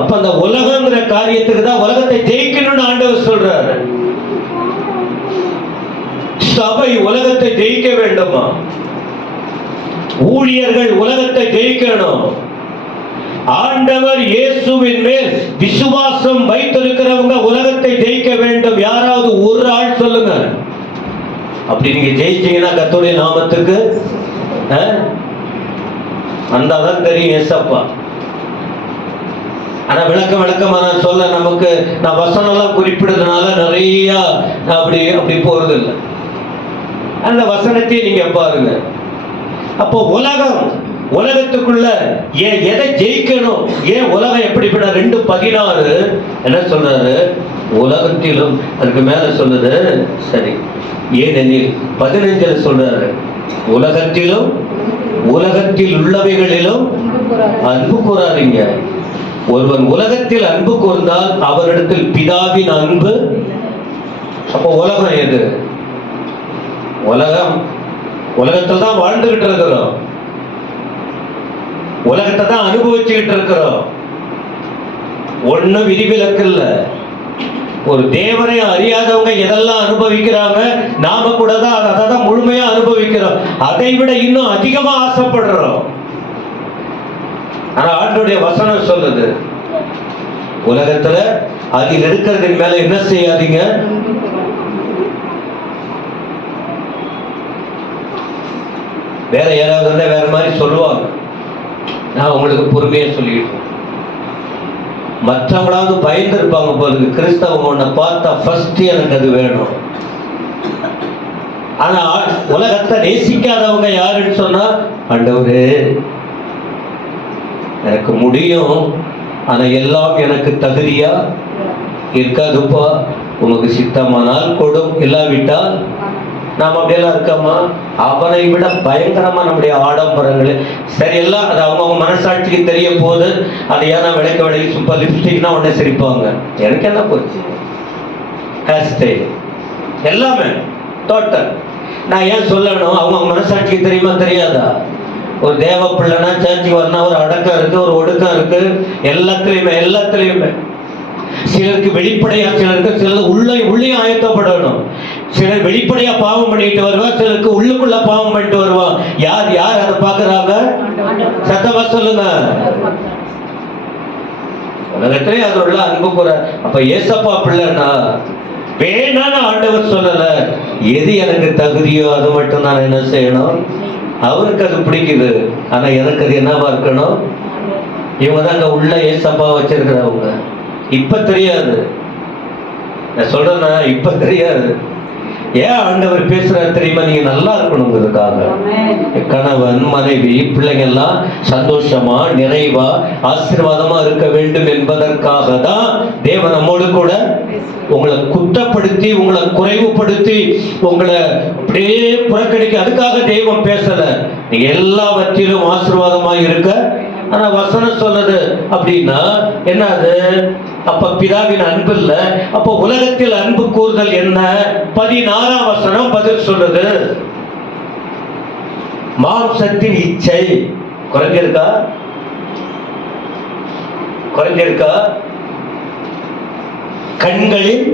அப்ப அந்த உலகங்கிற காரியத்துக்கு தான் உலகத்தை ஜெயிக்கணும்னு ஆண்டவர் சொல்றாரு. சபை உலகத்தை ஜெயிக்க வேண்டுமா? ஊழியர்கள் உலகத்தை ஜெயிக்கணும். ஆண்டவர் இயேசுவின் மேல் விசுவாசம் வைத்திருக்கிறவங்க உலகத்தை ஜெயிக்க வேண்டும். யாராவது ஒரு ஆள் சொல்லுங்க. அப்படி நீங்க ஜெயிச்சீங்கன்னா கர்த்தருடைய நாமத்துக்கு அந்தாதான் தெரியும் ஏசப்பா. ஆனா விளக்கமா நான் சொல்ல, நமக்கு நான் வசனம் எல்லாம் குறிப்பிடுறதுனால நிறைய அப்படி போறது இல்லை. அந்த வசனத்தையே நீங்க பாருங்க. அப்போ உலகத்துக்குள்ள எதை ஜெயிக்கணும்? ஏன் உலகம் எப்படிப்பட்ட? 2:16 என்ன சொல்றாரு? உலகத்திலும், அதுக்கு மேல சொல்லுது. சரி, ஏனெனில் 15 சொல்றாரு, உலகத்திலும் உலகத்தில் உள்ளவைகளிலும் அன்பு கூறாதீங்க. ஒருவன் உலகத்தில் அன்பு கூர்ந்தால் அவரிடத்தில் பிதாவின் அன்பு. அப்போ உலகம் எது? உலகத்தில் தான் வாழ்ந்துகிட்டு இருக்கிறோம், உலகத்தை தான் அனுபவிச்சுக்கிட்டு இருக்கிறோம். ஒண்ணும் விதிவிலக்கு இல்ல. ஒரு தேவனை அறியாதவங்க எதெல்லாம் அனுபவிக்கிறாங்க, நாம கூட தான் அதை தான் முழுமையா அனுபவிக்கிறோம். அதை விட இன்னும் அதிகமா ஆசைப்படுறோம். ஆனா ஆண்டவருடைய வசனம் சொல்லுது, உலகத்துல அதில் இருக்கிறதின் மேல என்ன செய்யாதீங்க. வேற யாராவது வேற மாதிரி சொல்லுவாங்க, நான் உங்களுக்கு பொறுமையா சொல்லிட்டு. மற்றவங்களாவது பயந்து இருப்பாங்க போல, கிறிஸ்தவங்க உன்னை பார்த்தா ஃபர்ஸ்ட் எனக்கு அது வேணும். ஆனா உலகத்தை நேசிக்காதவங்க யாருன்னு சொன்னா, ஆண்டவரே எனக்கு முடியும், ஆனா எல்லாம் எனக்கு தகுதியா இருக்காதுப்பா, உனக்கு சித்தமானால் கொடும், இல்லாவிட்டால் நாம் அப்படியெல்லாம் இருக்கோமா? அவனை விட பயங்கரமா நம்முடைய ஆடம்பரங்கள் சரி எல்லாம் அது அவங்க மனசாட்சிக்கு தெரிய போகுது. அதை ஏன்னா விளக்கி சூப்பர் லிப்ஸ்டிக்னா உடனே சிரிப்பாங்க. எனக்கு என்ன போச்சு, ஹேர் ஸ்டைல் எல்லாமே டோட்டல். நான் ஏன் சொல்லணும்? அவங்க மனசாட்சிக்கு தெரியுமா தெரியாதா? ஒரு தேவ பிள்ளைனா சர்ச்சுக்கு வரணும், ஒரு அடக்கம் இருக்கு, ஒரு ஒடுக்கம் இருக்கு, எல்லாத்துலயுமே. சிலருக்கு வெளிப்படையா, சிலருக்கு உள்ளே ஆயத்தப்படணும். சிலர் வெளிப்படையா பாவம் பண்ணிட்டு வருவா, சிலருக்கு உள்ளுக்குள்ள பாவம் பண்ணிட்டு வருவா. யார் அதை பாக்குறாங்க? சத்தமா சொல்லுங்க. உலகத்திலே அது உள்ள அன்பு கூற. அப்ப ஏசப்பா பிள்ளைன்னா வேணான்னு ஆண்டவர் சொல்லல, எது எனக்கு தகுதியோ அது மட்டும் நான் என்ன செய்யணும். அவருக்கு அது பிடிக்குது, ஆனா எனக்கு அது என்னவா இருக்கணும். இவங்க தான் அங்க உள்ள ஏசப்பா வச்சிருக்கிறவங்க. இப்ப தெரியாது, நான் சொல்றேன்னா இப்ப தெரியாது. ஏன் ஆண்டவர் பேசுறாரு தெரியுமா? நீங்க நல்லா இருக்கணுங்கிறதுக்காக. கணவன் மனைவி பிள்ளைங்க எல்லாம் சந்தோஷமா நிறைவா ஆசீர்வாதமா இருக்க வேண்டும் என்பதற்காக தான் தேவன் நம்மோடு கூட உங்களை குற்றப்படுத்தி, உங்களை குறைவுபடுத்தி, உங்களை அப்படியே புறக்கணிக்க அதுக்காக தெய்வம் பேசல. நீங்க எல்லாவற்றிலும் ஆசீர்வாதமா இருக்க. ஆனா வசனம் சொல்றது அப்படின்னா என்னது? அப்ப பிதாவின் அன்பு இல்ல. அப்ப உலகத்தில் அன்பு கூறுதல் என்ன? 16ஆம் வசனம் பதில் சொல்றது. மாம்சத்தின் இச்சை குறைஞ்சிருக்கா? கண்களின்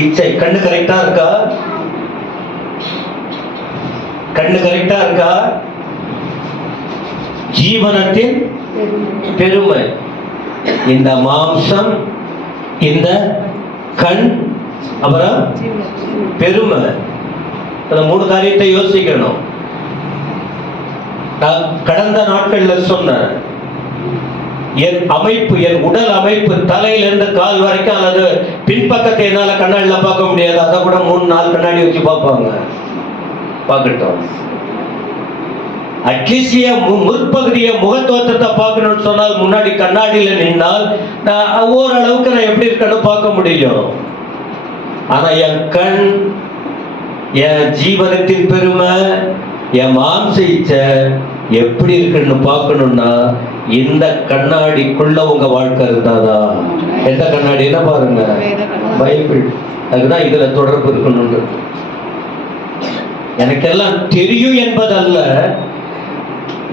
இச்சை. கண்ணு கரெக்டா இருக்கா? ஜீவனத்தின் பெருமை. இந்த மாம்சம், இந்த கண், அப்புறம் பெருமை. அந்த 3 காரியத்தை யோசிக்கணும். கடந்த நாட்கள்ல சொன்னேன், என் அமைப்பு, என் உடல் அமைப்பு தலையிலிருந்து கால் வரைக்கும் அல்லது பின்பக்கத்தை என்னால கண்ணாடியில பார்க்க முடியாது. அதை கூட 3-4 கண்ணாடி வச்சு பார்ப்பாங்க. பார்க்கட்டும், அட்லீஸ்ட் முற்பகுதிய முகத்தோற்றத்தை பார்க்கணும்னு சொன்னால் முன்னாடி கண்ணாடியில நின்னால் ஓரளவுக்கு நான் எப்படி இருக்கன்னு பார்க்க முடியும். ஆனா என் கண், என் ஜீவனத்தின் பெருமை, என் மாம்ச இச்சை எப்படி இருக்குன்னு பார்க்கணும்னா இந்த கண்ணாடிக்குள்ள உங்க வாழ்க்கை இருந்தாதான். எந்த கண்ணாடினா பாருங்க, பைபிள். அதுதான் இதுல தொடர்பு இருக்கணும். எனக்கெல்லாம் தெரியும் என்பதல்ல,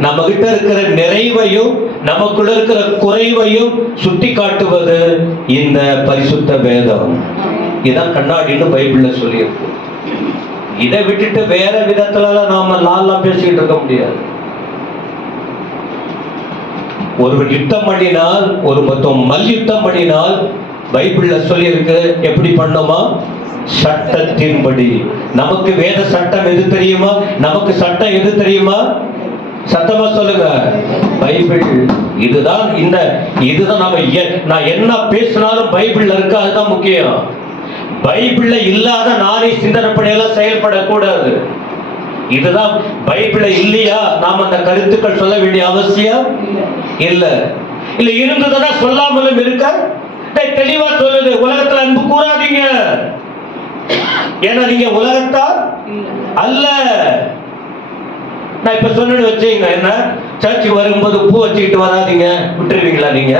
நம்ம கிட்ட இருக்கிற நிறைவையும் நமக்குள்ள இருக்கிற குறைவையும் சுட்டி காட்டுவது இந்த பரிசுத்த வேதம். இதான் கண்ணாடின்னு பைபிள்ல சொல்லியிருக்கு. இதை விட்டுட்டு வேற விதத்துல நாம நான்லாம் பேசிக்கிட்டு இருக்க முடியாது. ஒருவர் யுத்தம் பண்ணினால், ஒரு மொத்தம் மல்யுத்தம் பண்ணினால் பைபிள்ல சொல்லியிருக்கு எப்படி பண்ணுமா? சட்டத்தின்படி. நமக்கு வேத சட்டம் எது தெரியுமா? நமக்கு சட்டம் எது தெரியுமா? சத்தமா சொல்லுங்க, பைபிள். இதுதான் இதுதான் நான் என்ன பேசினாலும் பைபிள்ல இருக்கு, அதுதான் முக்கியம். பைபிள்ல இல்லாத நானே சிந்தனைப்படையெல்லாம் செயல்படக்கூடாது. இதுதான் பைபிள்ல இல்லையா நாம அந்த கருத்துக்கள் சொல்ல வேண்டிய அவசியம் இல்ல. இருந்ததுன்னா சொல்லாமலும் இருக்க தெளிவா சொல்லுது. உலகத்துல அன்பு கூறாதீங்க, ஏன்னா நீங்க உலகத்தார் அல்ல. நான் இப்ப சொன்னு வச்சுங்க, என்ன சர்ச்சுக்கு வரும்போது பூ வச்சுக்கிட்டு வராதீங்க, விட்டுருவீங்களா நீங்க?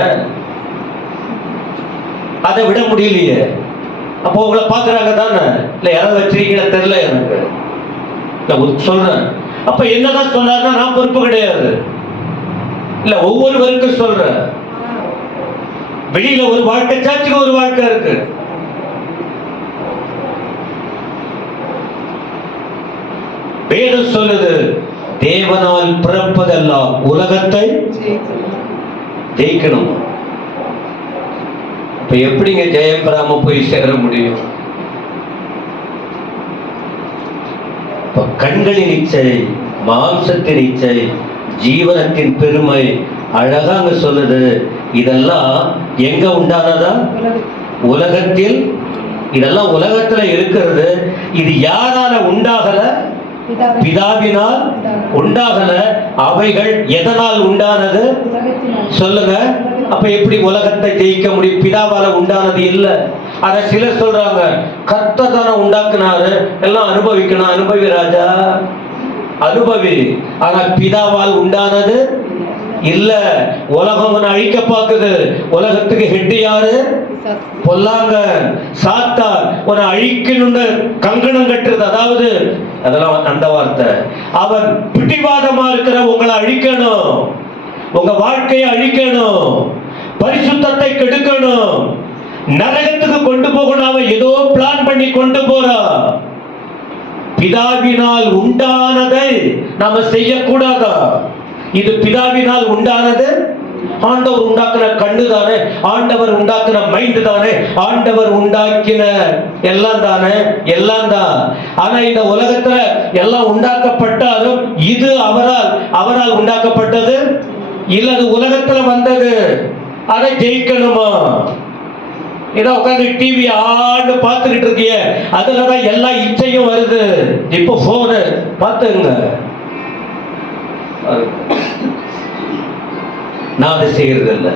அதை விட முடியலையே. அப்போ உங்களை பாக்குறாங்க தானே, இல்ல யாராவது வச்சிருக்கீங்களா தெரியல எனக்கு, சொல்றேன். அப்ப என்னதான் சொன்னாருன்னா நான் பொறுப்பு கிடையாது. இல்ல ஒவ்வொருவருக்கும் சொல்றேன், வெளியில ஒரு வாழ்க்கை, சர்ச்சுக்கு ஒரு வாழ்க்கை இருக்கு. வேதம் சொல்லுது, தேவனால் பிறப்பதெல்லாம் உலகத்தை ஜெயிக்கணும். இப்ப எப்படிங்க ஜெயம் பெறாம போய் சேர முடியும்? கண்களின் இச்சை, மாம்சத்தின் இச்சை, ஜீவனத்தின் பெருமை, அழகா அங்க சொல்லுது. இதெல்லாம் எங்க உண்டானதா? உலகத்தில். இதெல்லாம் உலகத்துல இருக்கிறது. இது யாரால உண்டாகல? பிதாவினால் உண்டாகல. அவைகள் எதனால் உண்டானது? சொல்லுங்க. அப்ப எப்படி உலகத்தை ஜெயிக்க முடியும்? பிதாவால உண்டானது இல்ல. அத சிலர் சொல்றாங்க, கர்த்தர் தானே உண்டாக்குனாரு, எல்லாம் அனுபவிக்கணும். அனுபவி ராஜா, அனுபவி. ஆனா பிதாவால் உண்டானது இல்ல. உலகம் அழிக்க பாக்குது. உலகத்துக்கு ஹெட் யாரு? பொல்லாங்க சாத்தான் உன்னை அழிக்கணும்னு கங்கணம் கட்டுறது. அதாவது அதெல்லாம் அந்த வார்த்தை. அவன் பிடிவாதமா இருக்கிற உங்களை அழிக்கணும், உங்க வாழ்க்கையை அழிக்கணும், பரிசுத்தத்தை கெடுக்கணும், நரகத்துக்கு கொண்டு போகணும். அவன் ஏதோ பிளான் பண்ணி கொண்டு போறான். பிதாவினால் உண்டானதை நாம செய்யக்கூடாதா? இது பிதாவினால் உண்டானது. ஆண்டவர் உண்டாக்குன கண்ணு தானே, ஆண்டவர் உண்டாக்குன மைண்ட் தானே, ஆண்டவர் உண்டாக்கின எல்லாம் தானே, எல்லாம் தான். ஆனா இந்த உலகத்துல எல்லாம் உண்டாக்கப்பட்டாலும் இது அவரால் உண்டாக்கப்பட்டது இல்ல, அது உலகத்துல வந்தது. அதை ஜெயிக்கணுமா? ஏதோ உட்காந்து டிவி ஆண்டு பார்த்துக்கிட்டு இருக்கிய, அதுலதான் எல்லா இச்சையும் வருது. இப்போ போனு பார்த்துங்க. நான் அதை செய்யறது இல்லை,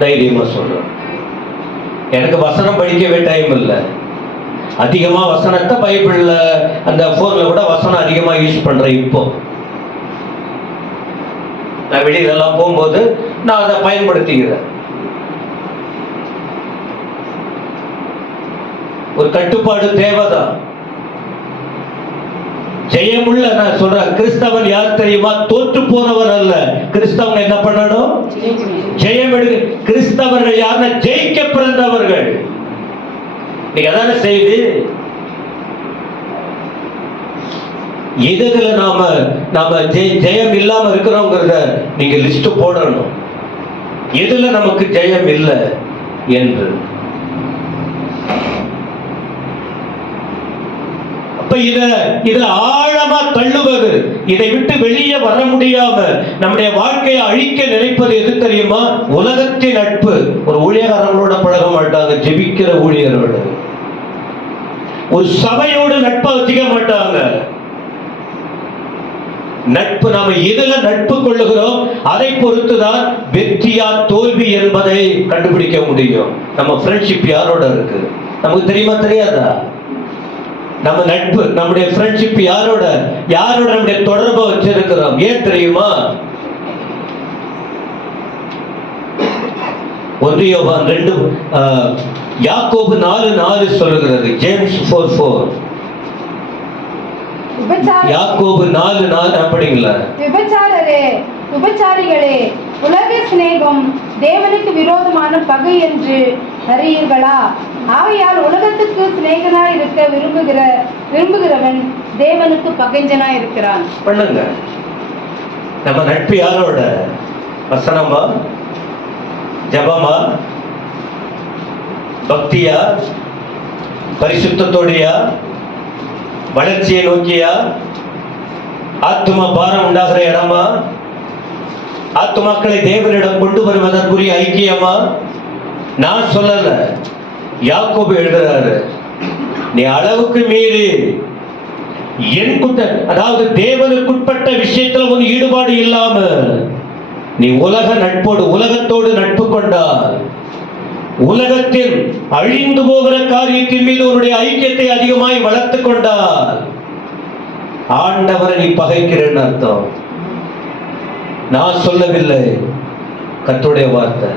தைரியமா சொல்றேன். எனக்கு வசனம் படிக்கவே டைம் இல்லை. அதிகமா வசனத்தை பைபிள்ல அந்த போன்ல கூட வசனம் அதிகமா யூஸ் பண்றேன். இப்போ நான் வெளியிலெல்லாம் போகும்போது நான் அதை பயன்படுத்திக்கிறேன். ஒரு கட்டுப்பாடு தேவைதான். ஜெயமுள்ள, நான் சொல்றேன், கிறிஸ்தவன் யார் தெரியுமா? தோற்று போனவர் அல்ல. கிறிஸ்தவன் என்ன பண்ணணும்? ஜெயம் எடுக்க. கிறிஸ்தவர்கள் யாருன்னா ஜெயிக்க பிறந்தவர்கள். நீங்க அதான செய்தி. எதுல நாம ஜெயம் இல்லாம இருக்கிறோங்கிறத நீங்க லிஸ்ட் போடணும். எதுல நமக்கு ஜெயம் இல்லை என்று. இதுல ஆழமா தள்ளுவது, இதை விட்டு வெளியே வர முடியாம நம்முடைய வாழ்க்கையை அழிக்க நினைப்பது எது தெரியுமா? உலகத்தின் நட்பு. ஒரு ஊழியக்காரங்களோட பழக மாட்டாங்க, ஜெபிக்கிற ஊழியரோட. ஒரு சபையோடு நட்பை வச்சுக்க மாட்டாங்க. நட்பு நாம எதுல நட்பு கொள்ளுகிறோம் அதை பொறுத்துதான் வெற்றியா தோல்வி என்பதை கண்டுபிடிக்க முடியும். நம்ம ஃப்ரெண்ட்ஷிப் யாரோட இருக்கு நமக்கு தெரியுமா? தெரியாதா? நம்ம நட்பு, நம்முடைய ஃப்ரெண்ட்ஷிப் யாரோட நம்முடைய தொடர்பை வச்சிருக்கிறோம். ஏன் தெரியுமா? 1 யோவான் 2 யாக்கோபு 4:4 சொல்லுகிறது. ஜேம்ஸ் 4:4. யாக்கோபு 4:4 அப்படிங்களா? விபச்சாரிகளே, உலக சிநேகம் தேவனுக்கு விரோதமான பகை என்று அறியீர்களா? ஆகையால் உலகத்துக்கு சிநேகனாய் இருக்க விரும்புகிறவன் தேவனுக்கு பகைஞ்சனாய் இருக்கிறான். பண்ணுங்க. நம்ம நட்பு யாரோட? வசனமா, ஜபமா, பக்தியா, பரிசுத்தத்தோடையா, வளர்ச்சியை நோக்கியா, ஆத்துமா பாரம் உண்டாகிற இடமா, ஆத்துமாக்களை தேவனிடம் கொண்டு வருவதற்குரிய ஐக்கியமா? நான் சொல்லல, யாக்கோபு எழுதுறாரு. நீ அளவுக்கு மீறி அதாவது தேவனுக்குட்பட்ட விஷயத்துல ஒரு ஈடுபாடு இல்லாம நீ உலக நட்போடு, உலகத்தோடு நட்பு கொண்டால், உலகத்தில் அழிந்து போகிற காரியத்தின் மீது உன்னுடைய ஐக்கியத்தை அதிகமாய் வளர்த்து கொண்டால் ஆண்டவரை நீ பகைக்கிறேன்னு அர்த்தம். நான் சொல்லவில்லை, கர்த்தருடைய வார்த்தை.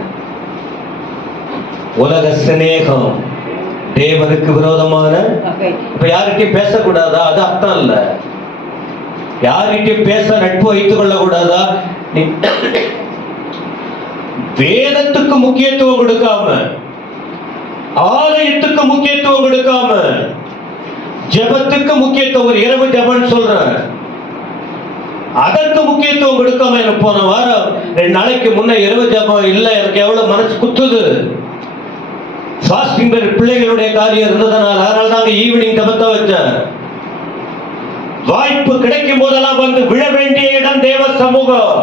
உலக சிநேகம் தேவனுக்கு விரோதமான. இப்ப யார்கிட்டயும் பேசக்கூடாதா? அது அர்த்தம் இல்ல. யார்கிட்டயும் பேச நட்பு வைத்துக் கொள்ள கூடாதா? வேதத்துக்கு முக்கியத்துவம் கொடுக்காம, ஆலயத்துக்கு முக்கியத்துவம் கொடுக்காம, ஜெபத்துக்கு முக்கியத்துவம், ஒரு இரவு ஜெபம்னு சொல்றேன், அதற்கு முக்கியத்துவம் கொடுக்காம, எனக்கு போன வாரம் 2 நாளைக்கு முன்ன இரவு ஜெபம் இல்ல, எனக்கு எவ்வளவு மனசு குத்துது. ஃபாஸ்டிங் பிள்ளைகளுடைய காரியம் இருந்ததுனால, அதனால தாங்க ஈவினிங் ஜெபத்தை வச்சேன். வாய்ப்பு கிடைக்கும் போதெல்லாம் வந்து விழ வேண்டிய இடம் தேவ சமூகம்.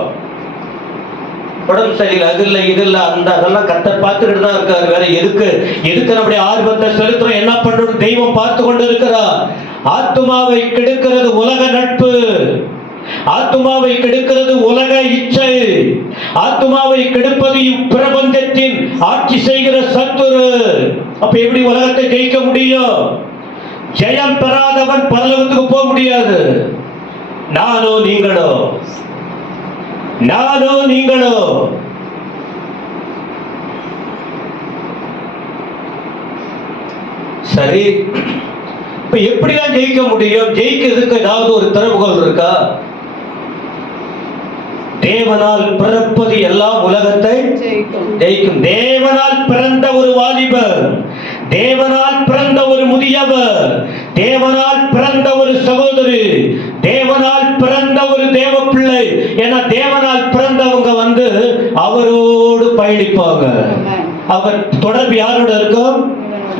உடம்பு சரியில்லை, அது இல்லை, இது இல்லை, அந்த அதெல்லாம் கர்த்தர் பார்த்துக்கிட்டு தான் இருக்காரு. வேற எதுக்கு நம்முடைய ஆர்வத்தை செலுத்துறோம், என்ன பண்ணணும் தெய்வம் பார்த்து கொண்டு இருக்கிறார். ஆத்துமாவை கெடுக்கிறது உலக நட்பு, ஆத்துமாவை கெடுக்கிறது உலக இச்சை, ஆத்துமாவை கெடுப்பது இப்பிரபஞ்சத்தின் ஆட்சி செய்கிற சத்துரு. அப்ப எப்படி உலகத்தை ஜெயிக்க முடியும்? ஜெயம் பெறாதவன் பரலோகத்துக்கு போக முடியாது. நானோ நீங்களோ சரி. இப்ப எப்படிதான் ஜெயிக்க முடியும்? ஜெயிக்கிறதுக்கு ஏதாவது ஒரு திறவுகோல் இருக்கா? தேவனால் பிறப்பது எல்லாம் உலகத்தை ஜெயிக்கும். தேவனால் பிறந்த ஒரு வாலிபர், தேவனால் பிறந்த ஒரு முதியவர், தேவனால் பிறந்த ஒரு சகோதரி, தேவனால் பிறந்த ஒரு தேவ பிள்ளை என தேவனால் பிறந்தவங்க வந்து அவரோடு பயணிப்பாங்க. அவர் தொடர்பு யாரோட இருக்கும்?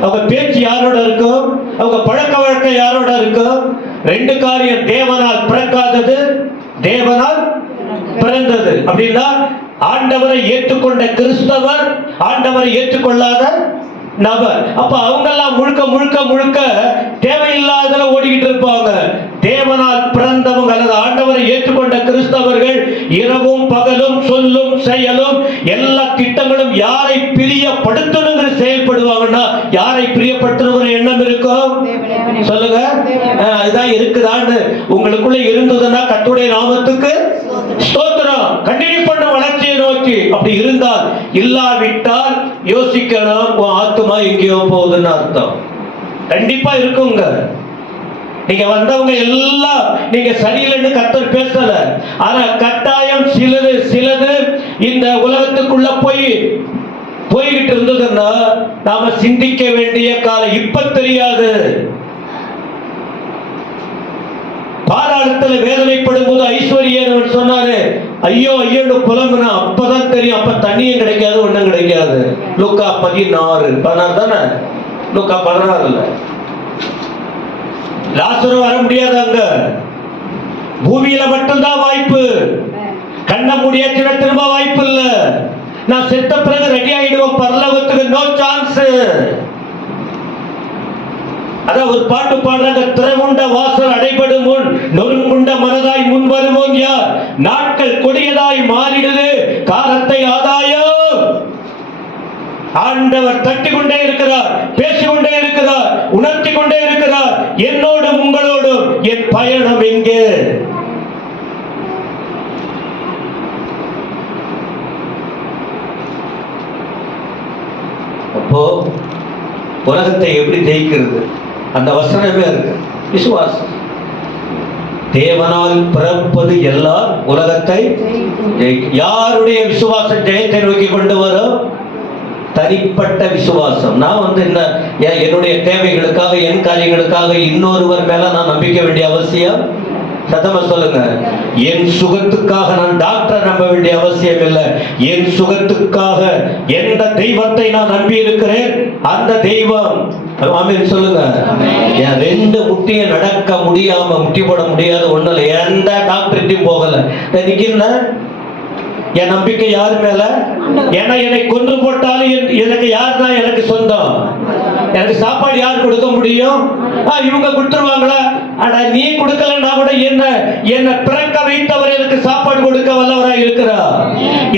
அவங்க பேச்சு யாரோட இருக்கும்? அவங்க பழக்க வழக்கம் யாரோட இருக்கும்? 2 காரியம். தேவனால் பிறக்காதது, தேவனால் பிறந்தது. அப்படின்னா ஆண்டவரை ஏற்றுக்கொண்ட கிறிஸ்தவர், ஆண்டவரை ஏற்றுக்கொள்ளாத நபர். அப்ப அவங்க எல்லாம் முழுக்க தேவையில்லாதல ஓடிக்கிட்டு இருப்பாங்க. தேவனால் பிறந்தவங்க அல்லது ஆண்டவரை ஏற்றுக்கொண்ட கிறிஸ்தவர்கள் இரவும் பகலும் சொல்லும் செயலும் எல்லா திட்டங்களும் யாரை பிரியப்படுத்தணுங்கிற செயல்படுவாங்கன்னா, யாரை பிரியப்படுத்தணுங்கிற எண்ணம் இருக்கும்? சொல்லுங்க. அதுதான் இருக்குதான்னு உங்களுக்குள்ள இருந்ததுன்னா கர்த்தருடைய நாமத்துக்கு ஸ்தோத்திரம். கண்டினியூ பண்ண வளர்ச்சியை நோக்கி. அப்படி இருந்தால், இல்லாவிட்டால் யோசிக்கணும், உன் ஆத்துமா எங்கேயோ போகுதுன்னு அர்த்தம். கண்டிப்பா இருக்குங்க. நீங்க வந்தவங்க எல்லாம் நீங்க சரியில்லைன்னு கர்த்தர் பேசல. ஆனா கட்டாயம் சிலது இந்த உலகத்துக்குள்ள போய்கிட்டு இருந்ததுன்னா நாம சிந்திக்க வேண்டிய காலம் இப்ப தெரியாது. பாதாளத்துல வேதனைப்படும் போது ஐஸ்வர்யன் சொன்னாரு, ஐயோ ஐயோன்னு புலம்புனா அப்பதான் தெரியும். அப்ப தண்ணியும் கிடைக்காது, ஒண்ணும் கிடைக்காது. லூக்கா 16 தானே, லூக்கா 16 இல்ல. லாசரு வர முடியாது. அங்க பூமியில மட்டும்தான் வாய்ப்பு. கண்ண முடியாச்சுன்னா திரும்ப வாய்ப்பு இல்ல. நான் செத்த பிறகு ரெடி ஆயிடுவோம் பரலோகத்துக்கு, நோ சான்ஸ். அதான் ஒரு பாட்டு பாடுறாங்க, திறமுண்ட வாசல் அடைபடும் முன் நொறுங்குண்ட மனதாய் முன் வருவோம் யார்? நாட்கள் கொடியதாய் மாறிடுது, காலத்தை ஆதாயம். ஆண்டவர் தட்டிக்கொண்டே இருக்கிறார், பேசிக்கொண்டே இருக்கிறார், உணர்த்தி கொண்டே இருக்கிறார். என்னோடும் உங்களோடும் என் பயணம் எங்கே? அப்போ உலகத்தை எப்படி ஜெயிக்கிறது? அந்த வசனமே இருக்கு, விசுவாசம். தேவனால் பிறப்பது எல்லாம் உலகத்தை ஜெயிக்கும். யாருடைய விசுவாசம் ஜெயத்தை நோக்கி கொண்டு வரும்? தனிப்பட்ட விசுவாசம். நான் என்னுடைய தேவைகளுக்காக, என் காரியங்களுக்காக இன்னொருவர் மேல நான் நம்பிக்க வேண்டிய அவசியம் சத்தமா சொல்லுங்க. என் சுகத்துக்காக நான் டாக்டர் நம்ப வேண்டிய அவசியம் இல்லை. என் சுகத்துக்காக எந்த தெய்வத்தை நான் நம்பி இருக்கிறேன், அந்த தெய்வம். ஆமென் சொல்லுங்க. என் 2 முட்டியை நடக்க முடியாம, முட்டி போட முடியாது, ஒண்ணுல எந்த டாக்டர்கிட்டையும் போகல. என் நம்பிக்கை யாரு மேல? ஏன்னா என்னை கொன்று போட்டாலும் எனக்கு யார் தான் எனக்கு சொந்தம்? எனக்கு சாப்பாடு யார் கொடுக்க முடியும்? இவங்க கொடுத்துருவாங்களா? ஆனா நீ கொடுக்கலன்னா கூட என்ன பிறக்க வைத்தவர் எனக்கு சாப்பாடு கொடுக்க வல்லவராய் இருக்கிறார்.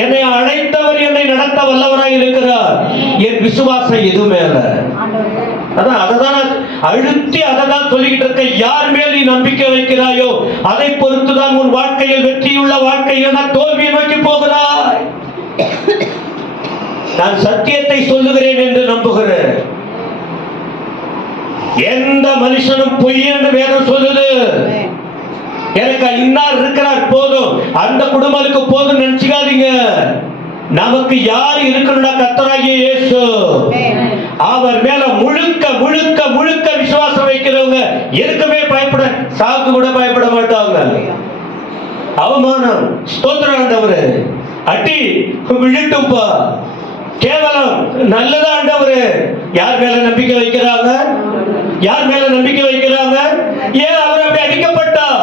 என்னை அழைத்தவர் என்னை நடத்த வல்லவராய் இருக்கிறார். என் விசுவாசம் எது மேல? அதான் அழுத்தி அதை தான் சொல்லிக்கிட்டு இருக்க. யார் மேல் நீ நம்பிக்கை வைக்கிறாயோ அதை பொறுத்துதான் உன் வாழ்க்கையில் வெற்றியுள்ள வாழ்க்கையில் தோல்வியை நோக்கி போகிறாய். நான் சத்தியத்தை சொல்லுகிறேன் என்று நம்புகிறேன். எந்த மனுஷனும் பொய் என்று வேதம் சொல்லுது. எனக்கு இன்னார் இருக்கிறார் போதும், அந்த குடும்பத்துக்கு போதும் நினைச்சுக்காதீங்க. நமக்கு யார் இருக்கணும்னா கர்த்தராகிய இயேசு. அவர் மேல முழுக்க முழுக்க முழுக்க விசுவாசம் வைக்கிறவங்க எதுக்குமே பயப்பட, சாக்கு கூட பயப்பட மாட்டாங்க. அவமானம் ஸ்தோத்திரம் ஆண்டவரே, அடி விழட்டும்பா, கேவலம் நல்லதா ஆண்டவரே. யார் மேல நம்பிக்கை வைக்கிறாங்க? யார் மேல நம்பிக்கை வைக்கிறாங்க? ஏன் அவர் அப்படி அடிக்கப்பட்டார்?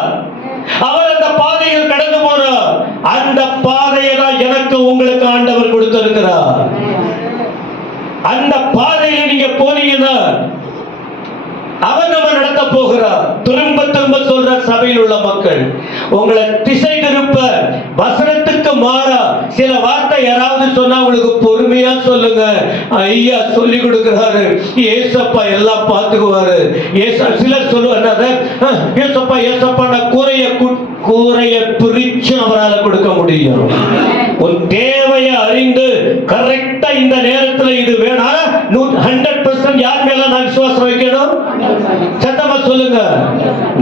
அவர் அந்த பாதையில் கடந்து போறார். அந்த பாதையை தான் எனக்கு உங்களுக்கு ஆண்டவர் கொடுத்திருக்கிறார். அந்த பாதையில் நீங்க போனீங்கன்னா அவர் நம்ம நடத்த போகிறார். திரும்ப திரும்ப சொல்ற சபையில் உள்ள மக்கள், உங்களை திசை திருப்ப வசனத்துக்கு மாறா சில வார்த்தை யாராவது சொன்னா உங்களுக்கு பொறுமையா சொல்லுங்க. ஐயா சொல்லி கொடுக்கிறாரு, ஏசப்பா எல்லாம் பார்த்துக்குவாரு. சிலர் சொல்லுவாங்க, ஏசப்பா ஏசப்பா கூரைய பிரிச்சு அவரால் கொடுக்க முடியும். உன் தேவையை அறிந்து கரெக்டா இந்த நேரத்தில் இது வேணா 100% யார் மேல நான் விசுவாசம் வைக்கணும்? சத்தமா சொல்லுங்க.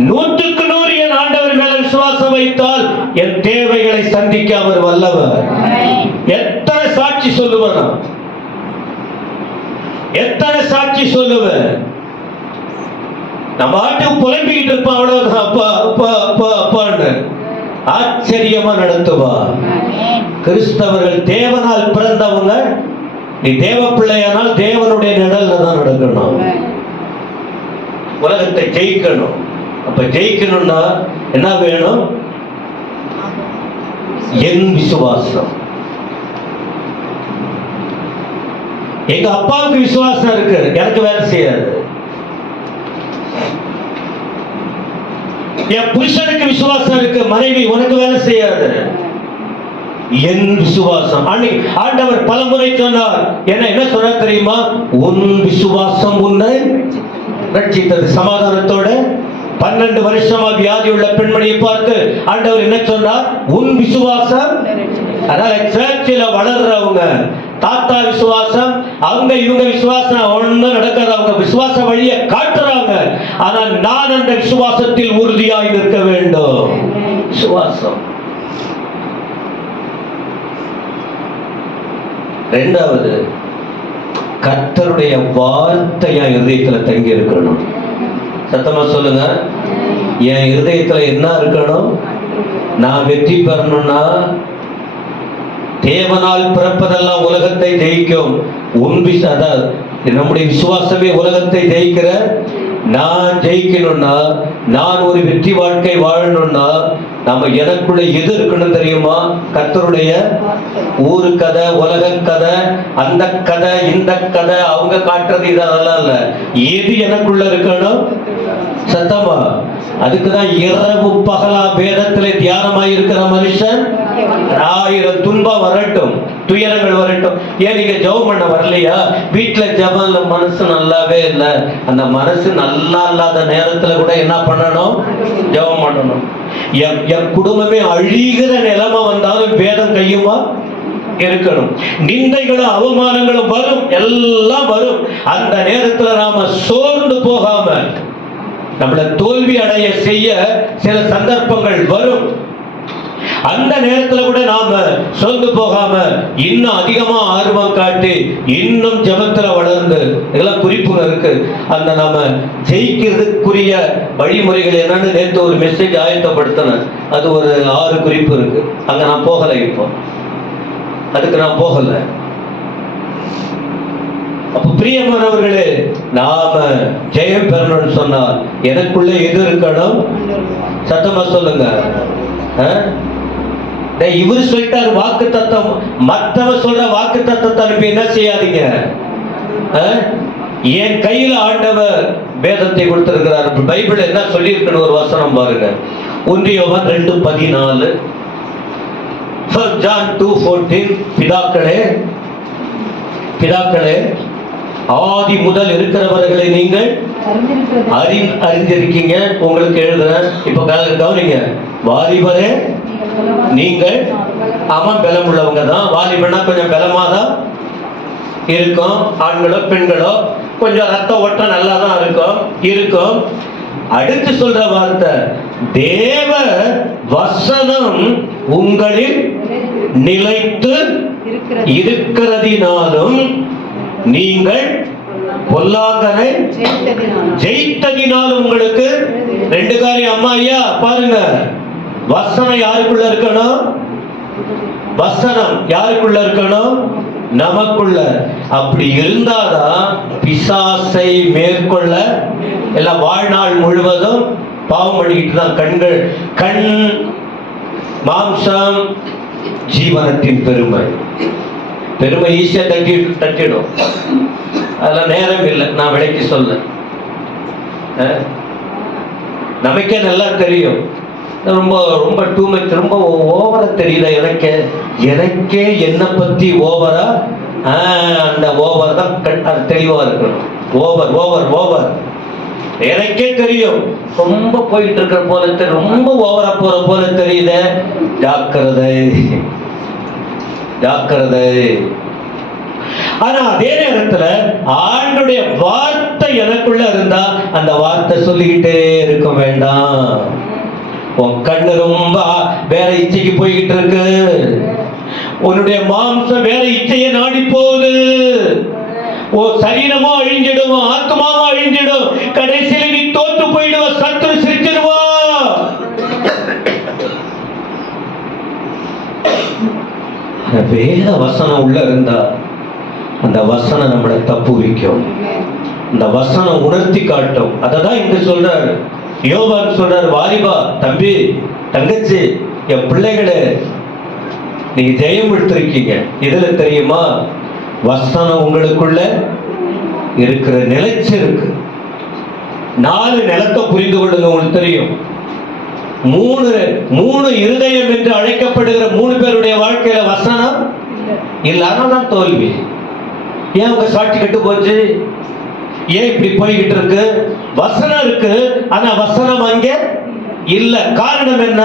100க்கு 100 என் ஆண்டவர் மேல விசுவாசம் வைத்தால் என் தேவைகளை சந்திக்க அவர் வல்லவர். எத்தனை சாட்சி சொல்லுவேன், எத்தனை சாட்சி சொல்லுவேன். நம்ம ஆட்டுக்கு புலம்பிக்கிட்டு இருப்பான், அவ்வளவுதான். அப்பா அப்பா அப்பா அப்பான்னு ஆச்சரியமா நடத்துவா. கிறிஸ்தவர்கள் தேவனால் பிறந்தவங்க. நீ தேவ பிள்ளையானால் தேவனுடைய நிழல்ல தான் நடக்கணும். உலகத்தை ஜெயிக்கணும். அப்ப ஜெயிக்கணும்னா என்ன வேணும்? என் விசுவாசம். எங்க அப்பாவுக்கு விசுவாசம் இருக்கு, எனக்கு வேலை செய்யாது. என் புருஷனுக்கு விசுவாசம் இருக்கு, மனைவி உனக்கு வேலை செய்யாது. என் விசுவாசம். ஆண்டவர் பலமுறை சொன்னார். என்ன சொன்னார் தெரியுமா? உன் விசுவாசம் உன்னை ரட்சித்தது. சமாதானத்தோட 12 வருஷமா வியாதி உள்ள பெண்மணியை பார்த்து ஆண்டவர் என்ன சொன்னார்? உன் விசுவாசம். அதாவது சர்ச்சில் வளர்றவங்க தாத்தா விசுவாசம், அவங்க இவங்க விசுவாசம் ஒன்னும் நடக்காது. அவங்க விசுவாச வழியை காட்டுறாங்க. ஆனால் நான் அந்த விசுவாசத்தில் உறுதியாய் நிற்க வேண்டும். விசுவாசம். இரண்டாவது, கர்த்தருடைய வார்த்தையா இருதயத்துல தங்கி இருக்கணும். சத்தமா சொல்லுங்க. என் இருதயத்துல என்ன இருக்கணும்? நான் வெற்றி பெறணும்னா தேவனால் பிறப்பதெல்லாம் உலகத்தை ஜெயிக்கும். நம்முடைய விசுவாசமே உலகத்தை ஜெயிக்கிற. நான் ஜெயிக்கணும்னா, நான் ஒரு வெற்றி வாழ்க்கை வாழணும்னா நம்ம எனக்குள்ள எது இருக்கணும் தெரியுமா? கர்த்தருடைய ஊரு கதை, உலக கதை, அந்த கதை, இந்த கதை, அவங்க காட்டுறது இதெல்லாம் இல்ல. எது எனக்குள்ள இருக்கணும்? சத்தமா. அதுக்குதான் இரவு பகலா வேதத்துல தியானமாயிருக்கிற மனுஷன் 1000 துன்பம் வரட்டும், துயரங்கள் வரட்டும். ஏன் நீங்க ஜெபம் பண்ண வரலையா? வீட்டுல ஜெபம்ல மனசு நல்லாவே இல்லை. அந்த மனசு நல்லா இல்லாத நேரத்துல கூட என்ன பண்ணணும்? ஜெபம் பண்ணணும். என் குடும்பமே அழிகிற நிலைமை வந்தாலும் வேதம் கையுமா இருக்கணும். நிந்தைகளும் அவமானங்களும் வரும், எல்லாம் வரும். அந்த நேரத்துல நாம சோர்ந்து போகாம நம்மள தோல்வி அடைய செய்ய சில சந்தர்ப்பங்கள் வரும். அந்த நேரத்துல கூட நாம சோர்ந்து போகாம இன்னும் அதிகமா ஆர்வம் காட்டி இன்னும் ஜெபத்துல வளர்ந்து, இதெல்லாம் குறிப்புகள் இருக்கு. அந்த நாம ஜெயிக்கிறதுக்குரிய வழிமுறைகள் என்னன்னு நேற்று ஒரு மெசேஜ் ஆயத்தப்படுத்தினேன். அது ஒரு 6 குறிப்பு இருக்கு. அங்க நான் போகலை. இப்போ அதுக்கு நான் போகல. அப்ப பிரியமானவர்களே, நாம ஜெயம் பெறணும்னு சொன்னால் எனக்குள்ள எது இருக்கணும்? சத்தமா சொல்லுங்க. இவரு சொல்லிட்டாரு வாக்கு தத்தம், மற்றவ சொல்ற வாக்கு தத்தத்தை அனுப்பி என்ன செய்யாதீங்க. என் கையில ஆண்டவர் வேதத்தை கொடுத்திருக்கிறார். பைபிள் என்ன சொல்லி இருக்குன்னு ஒரு வசனம் பாருங்க. 1 யோவான் 2:14, John 2:14. பிதாக்களே, ஆதி முதல் இருக்கிறவர்களை நீங்கள் அறிந்திருக்கிறது. அறிஞ்சிருக்கீங்க. உங்களுக்கு எழுதுறேன். இப்ப கவனிங்க. வாலிபரே நீங்கள், அவன் பலம் உள்ளவங்க தான். வாலிபனா கொஞ்சம் பலமா தான் இருக்கும். ஆண்களோ பெண்களோ கொஞ்சம் ரத்த ஓட்டம் நல்லா தான் இருக்கும். அடுத்து சொல்ற வார்த்தை, தேவ வசனம் உங்களில் நிலைத்து இருக்கிறதினாலும் நீங்கள் பொல்லாங்கனை ஜெயித்ததினாலும் உங்களுக்கு. ரெண்டு காரியம். அம்மா ஐயா பாருங்க, வசனம் யாருக்குள்ள இருக்கணும்? வசனம் யாருக்குள்ள இருக்கணும்? நமக்குள்ள. அப்படி இருந்தாதான் பிசாசை மேற்கொள்ள எல்லாம் வாழ்நாள் முழுவதும் பாவம் பண்ணிக்கிட்டு தான். கண் மாம்சம் ஜீவனத்தின் பெருமை ஈஸியா தட்டிடும். அதெல்லாம் நேரம் இல்லை நான் விலைக்கு சொல்ல. நமக்கே நல்லா தெரியும். ரொம்ப ரொம்ப டூ மச், ரொம்ப ஓவரா தெரியுதா எனக்கே என்னை பத்தி ஓவரா. அந்த ஓவர் தான் தெளிவா இருக்கணும். ஓவர் எனக்கே தெரியும். ரொம்ப போயிட்டு இருக்கிற போல ரொம்ப ஓவரா போற போல தெரியுத. ஜாக்கிரதை. ஆனா அதே நேரத்துல ஆண்டுடைய வார்த்தை எனக்குள்ள இருந்தா அந்த வார்த்தை சொல்லிக்கிட்டே இருக்க வேண்டாம். உன் கண்ணு ரொம்ப வேற இச்சைக்கு போய்கிட்டு இருக்கு. உன்னுடைய மாம்சம் வேற இச்சையை நாடி போகுது. சரீரமும் அழிஞ்சிடும், ஆத்மாவும் அழிஞ்சிடும். கடைசியில நீ தோற்று போயிடுவ, சத்துரு சிரிச்சிடுவா. வேத வசனம் உள்ள இருந்தா அந்த வசனம் நம்மளை தப்பு வைக்கும். இந்த வசனம் உணர்த்தி காட்டும். அததான் இங்க சொல்றாரு. யோவான் சொல்றாரு, வாலிபா, தம்பி, தங்கச்சி, என் பிள்ளைகளே, நீங்க ஜெயம் எடுத்திருக்கீங்க. இதுல தெரியுமா? வசனம் உங்களுக்குள்ள இருக்கிற நிலைச்சு இருக்கு. 4 நிலத்தை புரிந்து கொள்ளுங்க. உங்களுக்கு தெரியும், 3 இருதயம் என்று அழைக்கப்படுகிற 3 பேருடைய வாழ்க்கையில வசனம் இல்ல. அதனால்தான் தோல்வி. ஏன் உங்க சாட்சி கெட்டு போச்சு? ஏன் இப்படி போய்கிட்டு இருக்கு? வசனம் இருக்கு, ஆனா வசனம் அங்க இல்ல. காரணம் என்ன?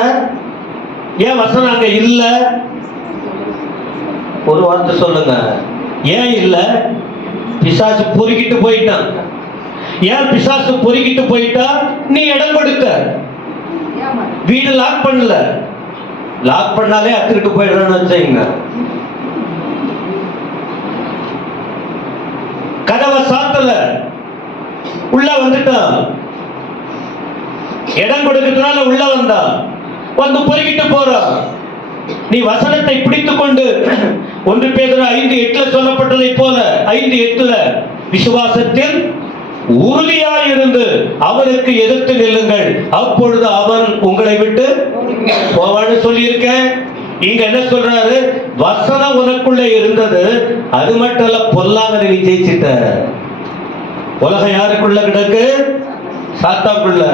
ஏன் வசனம் அங்க இல்ல? ஒரு வார்த்தை சொல்லுங்க. ஏன் இல்ல? பிசாசு பொறுக்கிட்டு போயிட்டான். ஏன் பிசாசு பொறுக்கிட்டு போயிட்டா? நீ இடம் கொடுத்த. வீடு லாக் பண்ணல. லாக் பண்ணாலே அத்திருக்கு போயிடுறான்னு வச்சுங்க. கதவை சாத்தல, உள்ள வந்துட்டான். இடம் கொடுக்கிறதுனால உள்ள வந்தா, வந்து பொறுக்கிட்டு போறான். நீ வசனத்தை பிடித்துக் கொண்டு 1 பேதுரு 5:8 சொல்லப்பட்டதை போல 5:8 விசுவாசத்தில் உறுதியாயிருந்து அவனுக்கு எதிர்த்து நில்லுங்கள், அப்பொழுது அவன் உங்களை விட்டு போவான்னு சொல்லியிருக்கேன். இங்க என்ன சொல்றாரு? வசனம் உனக்குள்ளே இருந்தது, அது மட்டும் இல்ல, பொல்லாத நீ ஜெயிச்சிட்ட. உலகம் யாருக்குள்ள கிடக்கு? சாத்தானுக்குள்ள.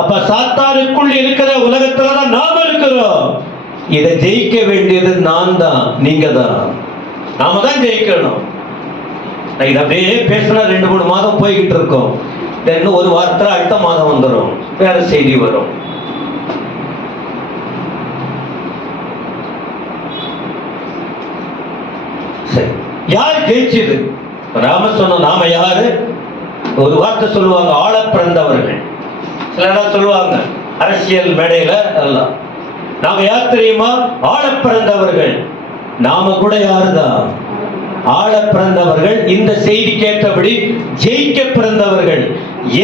அப்ப சாத்தானுக்குள் இருக்கிற உலகத்துலதான் நாம இருக்கிறோம். இதை ஜெயிக்க வேண்டியது நான் தான், நீங்க தான். நாம தான் ஜெயிக்கணும். அப்படியே பேசினா 2-3 மாதம் போய்கிட்டு இருக்கோம். இன்னும் 1 வாரத்துல அடுத்த மாதம் வந்துடும், வேற செய்தி வரும். சரி, யார் ஜெயிச்சது? ராம சொன்ன நாம யாரு? ஒரு வார்த்தை சொல்லுவாங்க, ஆள பிறந்தவர்கள். சிலர் சொல்லுவாங்க அரசியல் மேடையில எல்லாம், நாம யார் தெரியுமா? ஆள பிறந்தவர்கள். நாம கூட யாருதான்? ஆள பிறந்தவர்கள். இந்த செய்தி கேட்டபடி ஜெயிக்க பிறந்தவர்கள்.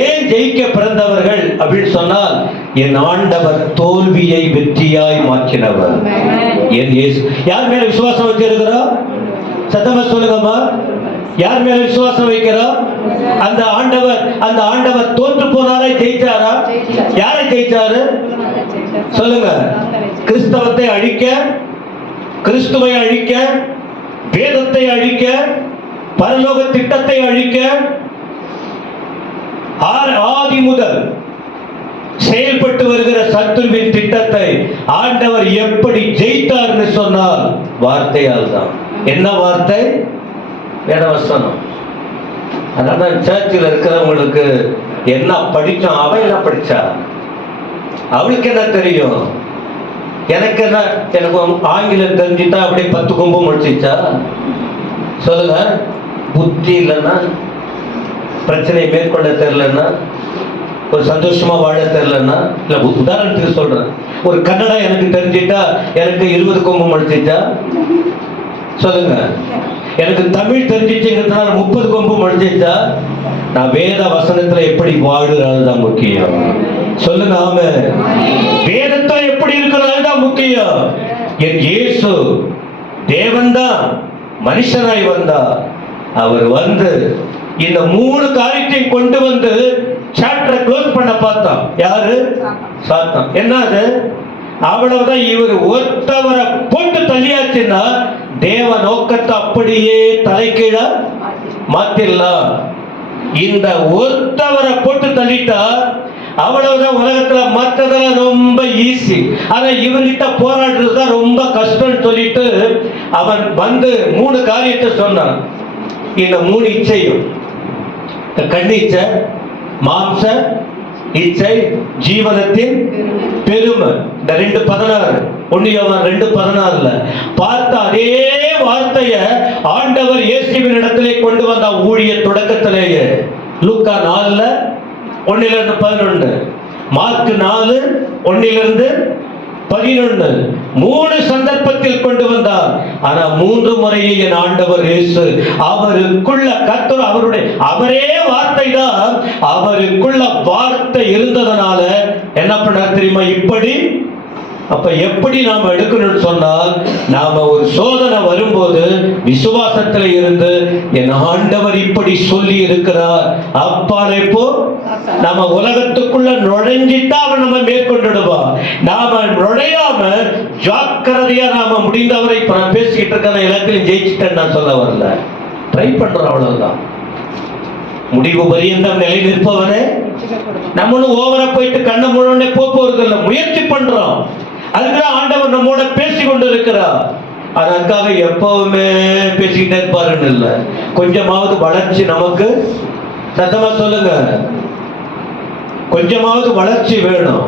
ஏன் ஜெயிக்க பிறந்தவர்கள் அப்படின்னு சொன்னால், என் ஆண்டவர் தோல்வியை வெற்றியாய் மாற்றினவர். என் இயேசு. யார் மேல விசுவாசம் வச்சிருக்கிறோம்? சத்தமா சொல்லுங்கம்மா. யார் மேல விசுவாசம் வைக்கிறோம்? அந்த ஆண்டவர் தோற்று போனாரா, ஜெயிச்சாரா? யாரை ஜெயிச்சாரு சொல்லுங்க? கிறிஸ்தவத்தை அழிக்க, கிறிஸ்துவை அழிக்க, வேதத்தை அழிக்க, பரலோக திட்டத்தை அழிக்க, ஆதி முதல் செயல்பட்டு வருகிற சத்துருவின் திட்டத்தை ஆண்டவர் எப்படி ஜெயித்தார்னு சொன்னால் வார்த்தையால் தான். என்ன வார்த்தை? வேதவசனம். அதனால சர்ச்சில் இருக்கிறவங்களுக்கு என்ன படிச்சோம், அவன் என்ன படிச்சா, அவளுக்கு என்ன தெரியும், எனக்கு என்ன, எனக்கு ஆங்கிலம் தெரிஞ்சுட்டா அப்படியே 10 கொம்பு முடிச்சிச்சா? சொல்லுங்க. புத்தி இல்லைன்னா, பிரச்சனையை மேற்கொள்ள தெரியலன்னா, ஒரு சந்தோஷமா வாழ தெரியலன்னா, இல்ல உதாரணத்துக்கு சொல்றேன், ஒரு கன்னடா எனக்கு தெரிஞ்சிட்டா எனக்கு 20 கொம்பு முடிச்சிச்சா? சொல்லுங்க. எனக்கு தமிழ் தெரிஞ்சிச்சுங்கிறதுனால 30 கொம்பு முடிச்சிச்சா? நான் வேத வசனத்துல எப்படி வாழுறதுதான் முக்கியம். சொல்லுங்க. ஆமே. வேதத்தை எப்படி இருக்கிறதுதான் முக்கியம். என் இயேசு தேவன் தான் மனுஷனாய் வந்தா. அவர் வந்து இந்த 3 காரியத்தையும் கொண்டு வந்து சாப்டரை க்ளோஸ் பண்ண பார்த்தான். யாரு? சாத்தான். என்னது? அவ்வளவுதான். இவர் ஒருத்தவரை போட்டு தள்ளியாச்சுன்னா தேவ நோக்கத்தை அப்படியே தலைக்கீழ மாத்திடலாம். இந்த ஒருத்தவரை போட்டு தள்ளிட்டா அவ்வளவுதான். உலகத்துல மற்றதெல்லாம் ரொம்ப ஈஸி. ஆனா இவர்கிட்ட போராடுறதுதான் ரொம்ப கஷ்டம்னு சொல்லிட்டு அவன் வந்து 3 காரியத்தை சொன்னான். இந்த 3 இச்சையும், கண்ணிச்சை, மாம்ச இச்சை, ஜீவனத்தின் பெருமை. இந்த 2:16 1 யோவான் 2:14 பார்த்த அதே வார்த்தைய ஆண்டவர் இயேசுவின் இடத்திலே கொண்டு வந்த ஊழிய தொடக்கத்திலேயே. லூக்கா 4 1-11, மார்க் 4 1-11, 3 சந்தர்ப்பத்தில் கொண்டு வந்தார். ஆனா 3 முறையே என் ஆண்டவர் இயேசு அவருக்குள்ள கர்த்தர் அவரே வார்த்தை தான். அவருக்குள்ள வார்த்தை இருந்ததனால என்ன பண்ணார் தெரியுமா? இப்படி. அப்ப எப்படி நாம எடுக்கணும்னு சொன்னால், நாம ஒரு சோதனை வரும்போது விசுவாசத்துல இருந்து என் ஆண்டவர் இப்படி சொல்லி இருக்கிறார் அப்பாலே போ. நாம உலகத்துக்குள்ள நுழைஞ்சிட்டா அவன் நம்ம மேற்கொண்டுடுவான். நாம நுழையாம ஜாக்கிரதையா நாம முடிந்தவரை இப்ப நான் பேசிக்கிட்டு இருக்க எல்லாத்தையும் ஜெயிச்சுட்டேன்னு நான் சொல்ல வரல. ட்ரை பண்றோம், அவ்வளவுதான். முடிவு பரியந்தம் நிலை நிற்பவனே. நம்மளும் ஓவரா போயிட்டு கண்ண முழுவனே போறது இல்லை, முயற்சி பண்றோம். அதுக்குதான் ஆண்டவர் நம்மோட பேசி கொண்டு இருக்கிறார். அதற்காக எப்பவுமே பேசிக்கிட்டே இருப்பாருன்னு இல்லை. கொஞ்சமாவது வளர்ச்சி நமக்கு, சத்தமா சொல்லுங்க, கொஞ்சமாவது வளர்ச்சி வேணும்.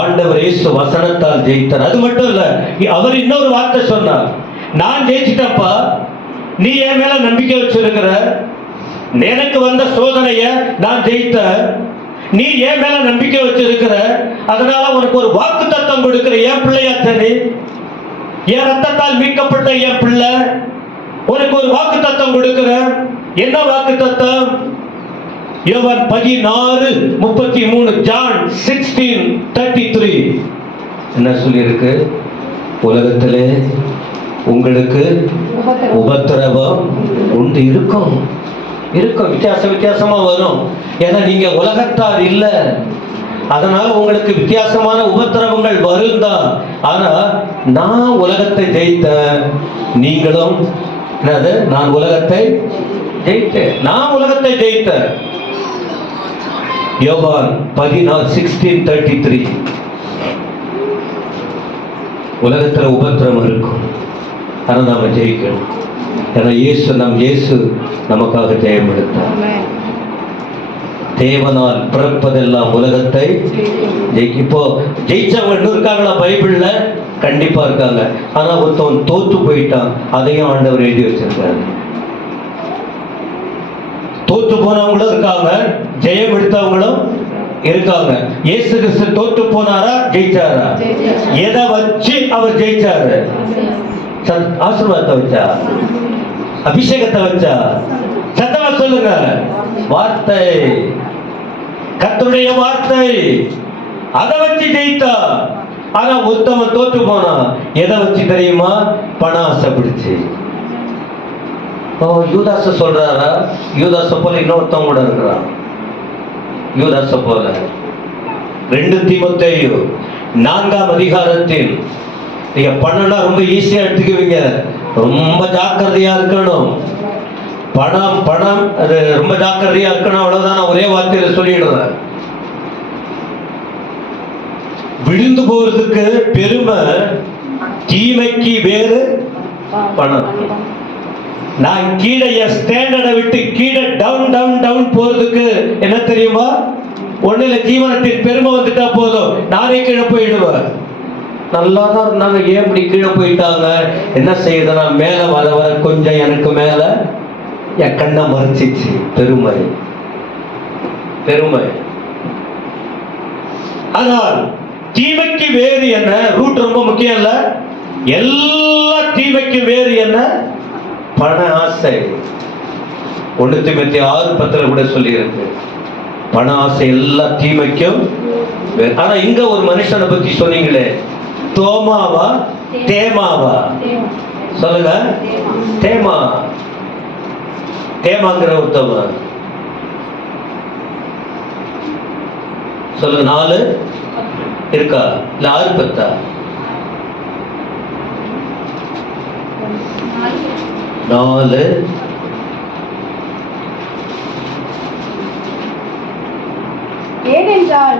ஆண்டவர் இயேசு வசனத்தால் ஜெயித்தார். அது மட்டும் இல்ல, அவர் இன்னொரு வார்த்தை சொன்னார். நான் ஜெயிச்சிட்டப்பா, நீ என் மேல நம்பிக்கை வச்சிருக்கிற, எனக்கு வந்த சோதனைய நான் ஜெயித்த, நீ என் மேல நம்பிக்கை வச்சிருக்கிற, அதனால உனக்கு ஒரு வாக்கு தத்தம் கொடுக்கிற. என் பிள்ளையாச்சனி, என் ரத்தத்தால் மீட்கப்பட்ட என் பிள்ளை, உனக்கு ஒரு வாக்கு தத்தம் கொடுக்கிற. என்ன வாக்கு தத்தம்? யோவான் 16:33, ஜான் 16:33 என்ன சொல்லி இருக்கு? உலகத்திலே உங்களுக்கு உபத்திரவம் உண்டு. இருக்கும், வித்தியாசமா வரும். ஏன்னா நீங்க உலகத்தார் இல்ல, அதனால உங்களுக்கு வித்தியாசமான உபத்திரவங்கள் வரும் தான். ஆனா நான் உலகத்தை ஜெயித்த, நீங்களும் என்னது? நான் உலகத்தை ஜெயித்தேன், நான் உலகத்தை ஜெயித்தேன். யோவான் 16:33 உலகத்துல உபத்திரவம் இருக்கும், ஆனா நாம ஜெயிக்கணும். ஏன்னா இயேசு நமக்காக ஜெயம் எடுத்தார். தேவனால் பிறப்பதெல்லாம் உலகத்தை இப்போ ஜெயிச்சவங்க இருக்காங்களா பைபிள்ல? கண்டிப்பா இருக்காங்க. ஆனா ஒருத்தவன் தோத்து போயிட்டான், அதையும் ஆண்டவர் எழுதி வச்சிருக்காரு. தோத்து போனவங்களும் இருக்காங்க, ஜெயம் எடுத்தவங்களும் இருக்காங்க. இயேசு கிறிஸ்து தோத்து போனாரா, ஜெயிச்சாரா? எதை வச்சு அவர் ஜெயிச்சாரு? ஆசீர்வாதத்தை வச்சா, அபிஷேகத்தை வச்சா? சத்தமா சொல்லுங்க. வார்த்தை, கர்த்தருடைய வார்த்தை, அதை வச்சு ஜெயித்தா. ஆனா உத்தமன் தோற்று போனா எதை வச்சு தெரியுமா? பணம் ஆசை பிடிச்சு. யூதாச சொல்றாரா? யூதாச போல இன்னொருத்தவங்க கூட இருக்கிறான். யூதாச போல 2 தீமோத்தேயு 4ஆம் அதிகாரத்தில், நீங்க பணம்னா ரொம்ப ஈஸியா எடுத்துக்குவீங்க, ரொம்ப ஜாக்கிரதையா இருக்கணும். பணம் அது ரொம்ப ஜாக்கிரதையா இருக்கணும், அவ்வளவுதான். நான் ஒரே வார்த்தையில சொல்லிடுறேன். விழுந்து போறதுக்கு பெருமை, தீமைக்கு வேறு பணம். நான் கீழே என் ஸ்டாண்டர்டை விட்டு கீழே டவுன் டவுன் டவுன் போறதுக்கு என்ன தெரியுமா, ஒண்ணுல ஜீவனத்தின் பெருமை வந்துட்டா போதும், நானே கீழே போயிடுவேன். நல்லா தான் இருந்தாங்க, ஏன் இப்படி கீழே போயிட்டாங்க? என்ன செய்யுதுன்னா, மேல வர வர கொஞ்சம் எனக்கு மேல என் கண்ணை மறைச்சிச்சு. பெருமை பெருமை. ஆனால் தீமைக்கு வேறு என்ன? ரூட் ரொம்ப முக்கியம் இல்ல. எல்லா தீமைக்கு வேறு என்ன? பண ஆசை. 1 தீமோத்தேயு 6:10 கூட சொல்லி இருக்கு, பண ஆசை எல்லா தீமைக்கும் வேறு. ஆனா இங்க ஒரு மனுஷனை பத்தி சொன்னீங்களே, தோமாவா தேமாவா? சொல்லுங்க. தேமா. தேமாங்கிற ஒருத்தவன் சொல்லுங்க. 4 இருக்கா இல்ல 6:10? 4. ஏனென்றால்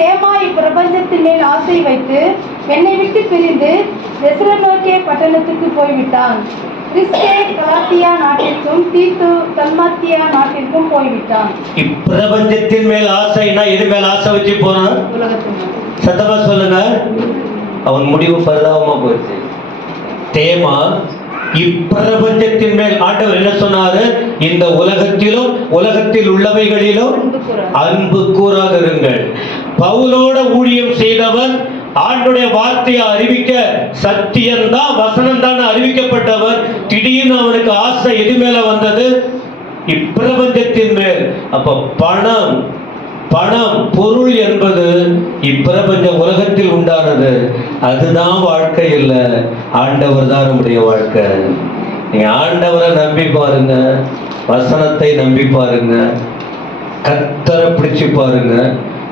தேமா இப்பிரபஞ்சத்தின் மேல் ஆசை வைத்து என்னை விட்டு பிரிந்து தெசலோனிக்கே பட்டணத்துக்கு போய்விட்டான். கிறிஸ்தே கலாத்தியா நாட்டிற்கும் தீத்து தல்மாத்தியா நாட்டிற்கும் போய்விட்டான். இப்பிரபஞ்சத்தின் மேல் ஆசைனா எது மேல் ஆசை வச்சு போனான்? சத்தமா சொல்லுங்க. அவன் முடிவு பரிதாபமா போயிடுச்சு. தேமா இப்பிரபஞ்சத்தின் மேல். ஆண்டவர் என்ன சொன்னாரு? இந்த உலகத்திலும் உலகத்தில் உள்ளவைகளிலும் அன்பு கூறாதிருங்கள். பவுலோட ஊழியம் செய்தவர், ஆண்டுடைய வார்த்தையை அறிவிக்க, சத்தியம்தான் வசனம் தான் அறிவிக்கப்பட்டவர். திடீர்னு அவனுக்கு ஆசை எது மேல வந்தது? இப்பிரபஞ்சத்தின் மேல். அப்ப பணம் பணம் பொருள் என்பது இப்பிரபஞ்ச உலகத்தில் உண்டானது. அதுதான் வாழ்க்கை இல்ல, ஆண்டவர் தான் நம்முடைய வாழ்க்கை. நீங்க ஆண்டவரை நம்பி பாருங்க, வசனத்தை நம்பி பாருங்க, கர்த்தரை பிடிச்சு பாருங்க.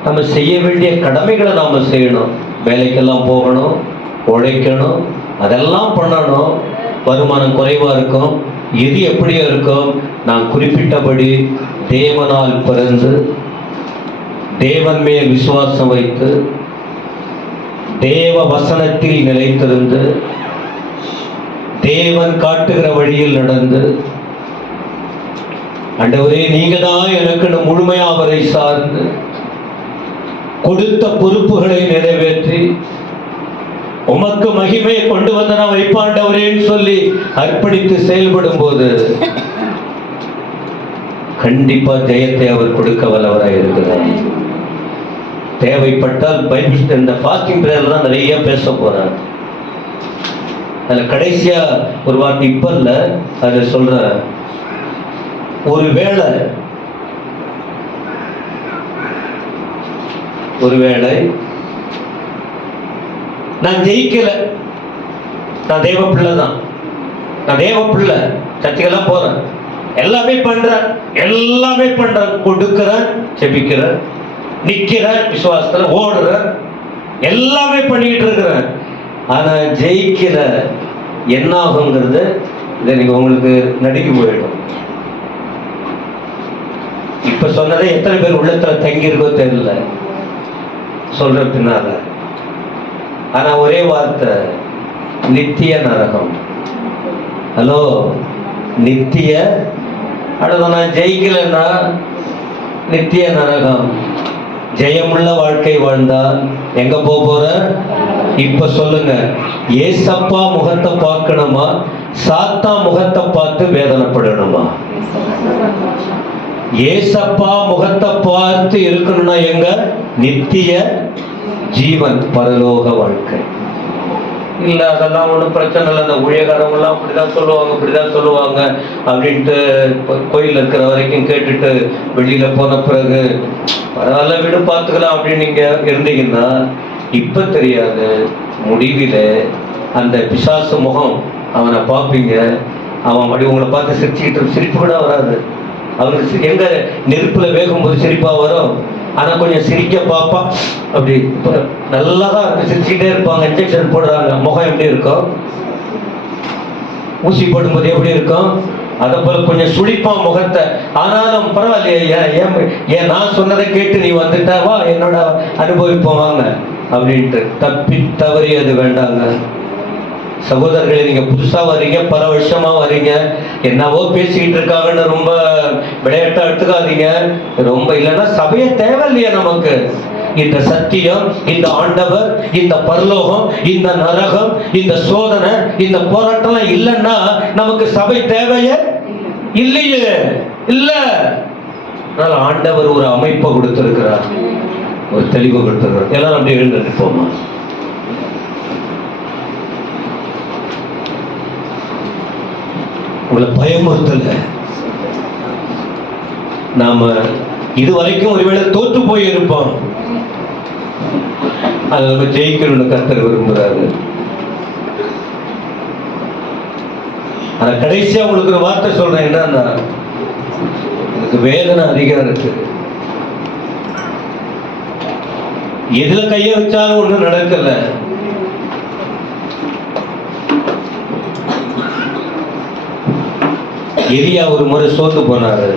நம்ம செய்ய வேண்டிய கடமைகளை நாம செய்யணும். வேலைக்கெல்லாம் போகணும், உழைக்கணும், அதெல்லாம் பண்ணணும். வருமானம் குறைவா இருக்கும், எது எப்படியோ இருக்கும். நான் குறிப்பிட்டபடி தேவனால் பிறந்து, தேவன் மேல் விசுவாசம் வைத்து, தேவ வசனத்தில் நிலைத்திருந்து, தேவன் காட்டுகிற வழியில் நடந்து, ஆண்டவரே நீங்க தான் எனக்கு முழுமையா அவரை சார்ந்து கொடுத்த பொறுப்புகளை நிறைவேற்றி உமக்கு மகிமையை கொண்டு வந்த நான் வைப்பாண்டவரேன்னு சொல்லி அர்ப்பணித்து செயல்படும் போது கண்டிப்பா ஜெயத்தை அவர் கொடுக்க வல்லவராக இருக்கிறார். தேவைப்பட்டால் பைபிள் இந்த ஃபாஸ்டிங் பிரேயர்ல தான் நிறைய பேச போறார். அதுல கடைசியா ஒரு வார்த்தை இப்ப இல்ல, அதை சொல்ற. ஒருவேளை நான் ஜெயிக்கல, நான் தேவ பிள்ளை தான், நான் தேவ பிள்ளை, சர்ச்சுக்கெல்லாம் போறேன், எல்லாமே பண்றேன், கொடுக்கிறேன், செபிக்கிறேன், நிக்கிறேன், விசுவாசத்துல ஓடுறேன், எல்லாமே பண்ணிக்கிட்டு இருக்கிறேன். ஆனா ஜெயிக்கல, என்ன ஆகுங்கிறது இதை நீங்க உங்களுக்கு நடுங்கி போயிடும். இப்ப சொன்னதை எத்தனை பேர் உள்ளத்துல தங்கி இருக்கோ தெரியல, சொல்ற பின்னால. ஆனா ஒரே வார்த்தை, நித்திய நரகம். ஹலோ, நித்திய. அடுத்த நான் ஜெயிக்கலன்னா நித்திய நரகம். ஜெயமுள்ள வாழ்க்கை வாழ்ந்தால் எங்க போற? இப்ப சொல்லுங்க, ஏசப்பா முகத்தை பார்க்கணுமா, சாத்தா முகத்தை பார்த்து வேதனைப்படணுமா? ஏசப்பா முகத்தை பார்த்து இருக்கணும்னா எங்க? நித்திய ஜீவன், பரலோக வாழ்க்கை. இல்ல அதெல்லாம் ஒன்றும் பிரச்சனை இல்லை, அந்த ஊழியக்காரங்க எல்லாம் இப்படிதான் சொல்லுவாங்க அப்படின்ட்டு கோயில் இருக்கிற வரைக்கும் கேட்டுட்டு வெளியில போன பிறகு பரவாயில்ல வீடு பார்த்துக்கலாம் அப்படின்னு நீங்க இருந்தீங்கன்னா இப்ப தெரியாது, முடிவில அந்த பிசாசு முகம் அவனை பார்ப்பீங்க. அவன் அப்படி உங்களை பார்த்து சிரிச்சுக்கிட்டு, சிரிப்பு கூட வராது அவனுக்கு. எங்க நெருப்புல வேகும்போது சிரிப்பா வரும், ஆனா கொஞ்சம் சிரிக்க பாப்பா அப்படி நல்லாதான் இருக்கு, சிரிச்சுக்கிட்டே இருப்பாங்க. இன்ஜெக்ஷன் போடுறாங்க, முகம் எப்படி இருக்கும்? ஊசி போடும்போது எப்படி இருக்கும்? அதை போல கொஞ்சம் சுழிப்பான் முகத்தை. ஆனாலும் பரவாயில்லையே, ஏன் நான் சொன்னதை கேட்டு நீ வந்துட்டாவா, என்னோட அனுபவிப்போம் வாங்க அப்படின்ட்டு. தப்பி தவறி அது வேண்டாங்க. சகோதரர்களே, நீங்க புதுசா வர்றீங்க, பல வருஷமா வர்றீங்க, என்னவோ பேசிக்கிட்டு இருக்காங்கன்னு ரொம்ப விளையாட்டா எடுத்துக்காதீங்க. ரொம்ப இல்லைன்னா சபையே தேவையில்லையா நமக்கு? இந்த சத்தியம், இந்த ஆண்டவர், இந்த பரலோகம், இந்த நரகம், இந்த சோதனை, இந்த போராட்டம் இல்லைன்னா நமக்கு சபை தேவையே இல்லையே. இல்ல, அதனால ஆண்டவர் ஒரு அமைப்பை கொடுத்திருக்கிறார், ஒரு தெளிவு கொடுத்திருக்கிறார். எல்லாரும் அப்படியே எழுந்து போமா. உங்களை பயமுறுத்தல. நாம இதுவரைக்கும் ஒருவேளை தோற்று போய் இருப்போம், அதை நம்ம ஜெயிக்கணும்னு கர்த்தர் விரும்புறாரு. ஆனா கடைசியா உங்களுக்கு ஒரு வார்த்தை சொல்றேன், என்னன்னா எனக்கு வேதனை அதிகம் இருக்கு. எதுல கைய வச்சாலும் ஒண்ணும் நடக்கல. எலியா ஒரு முறை சோர்ந்து போனாரு.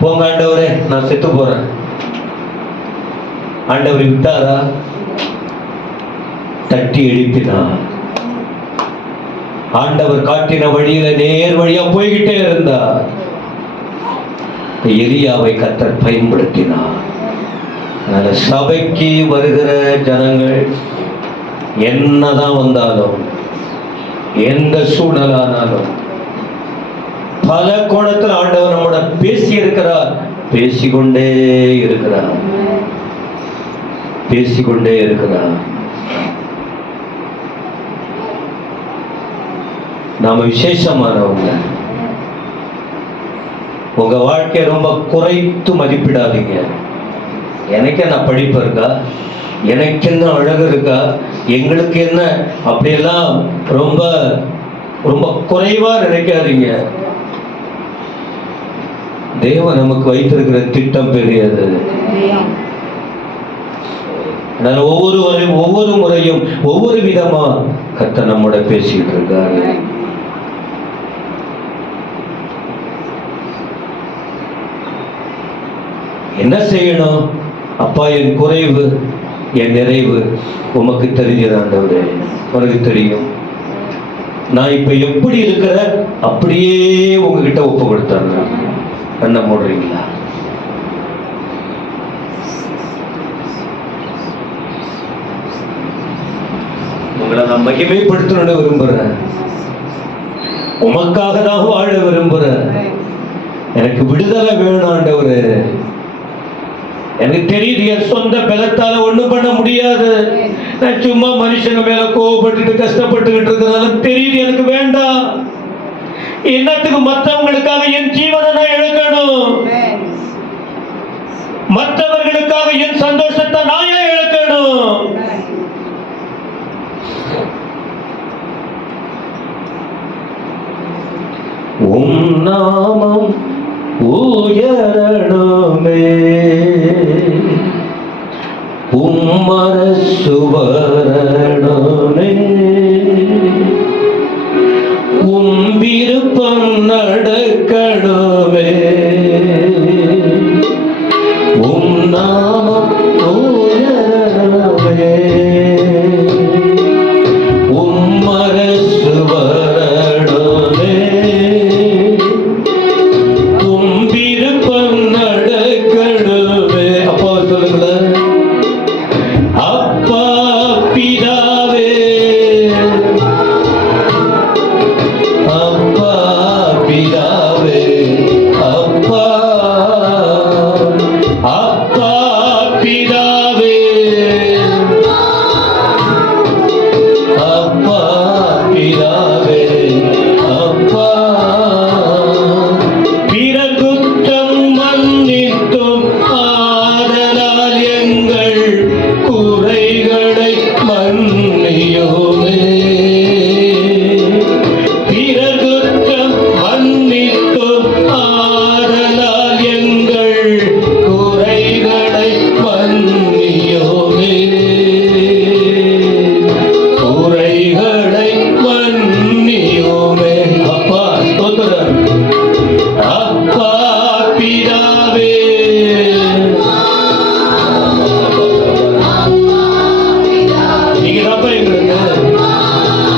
போங்க ஆண்டவரே, நான் செத்து போறேன். ஆண்டவர் விட்டாரா? தட்டி எழுப்பினார். ஆண்டவர் காட்டின வழியில நேர் வழியா போய்கிட்டே இருந்தார். எலியாவை கர்த்தர் பயன்படுத்தினார். அதனால சபைக்கு வருகிற ஜனங்கள் என்னதான் வந்தாலும், எந்த சூழலானாலும், பல கோணத்தில் ஆண்டவர் நம்மோட பேசி இருக்கிறார், பேசிக்கொண்டே இருக்கிறார், பேசிக்கொண்டே இருக்கிறார். நாம விசேஷமானவங்க. உங்க வாழ்க்கையை ரொம்ப குறைத்து மதிப்பிடாதீங்க. எனக்கு என்ன படிப்பு இருக்கா, எனக்கு என்ன அழகு இருக்கா, எங்களுக்கு என்ன, அப்படியெல்லாம் ரொம்ப ரொம்ப குறைவா நினைக்காதீங்க. தேவன் நமக்கு வைத்திருக்கிற திட்டம் பெரியது. அதனால ஒவ்வொரு முறையும் ஒவ்வொரு விதமா கர்த்தர் நம்மோட பேசிட்டு இருக்காரு. என்ன செய்யணும்? அப்பா, என் குறைவு என் நிறைவு உமக்கு தெரிஞ்சது ஆண்டவரே, உனக்கு தெரியும். நான் இப்ப எப்படி இருக்கிற அப்படியே உங்ககிட்ட ஒப்பு கொடுத்தாங்க. கண்ணை மூடுறீங்களா? உங்களை நான் மகிமைப்படுத்தணும்னு விரும்புறேன். உமக்காக தான் வாழ விரும்புறேன். எனக்கு விடுதலை வேணும் ஆண்டவரே. எனக்கு தெரியுது, என் சொந்த பலத்தால ஒண்ணும் பண்ண முடியாது. நான் சும்மா மனுஷங்க மேல கோவப்பட்டு கஷ்டப்பட்டுக்கிட்டு இருக்கிறதால தெரியுது, எனக்கு வேண்டாம். என்னத்துக்கு மற்றவங்களுக்காக என் ஜீவனை நான் இழக்கணும்? மற்றவர்களுக்காக என் சந்தோஷத்தை நான் ஏன் இழக்கணும்? உம் நாமம் உயரணுமே, உம்மரசு வரணுமே, உம் விருப்பம் நடக்கணுமே, உம் நாமம் உயரணுமே, உம்மரசு வரணுமே,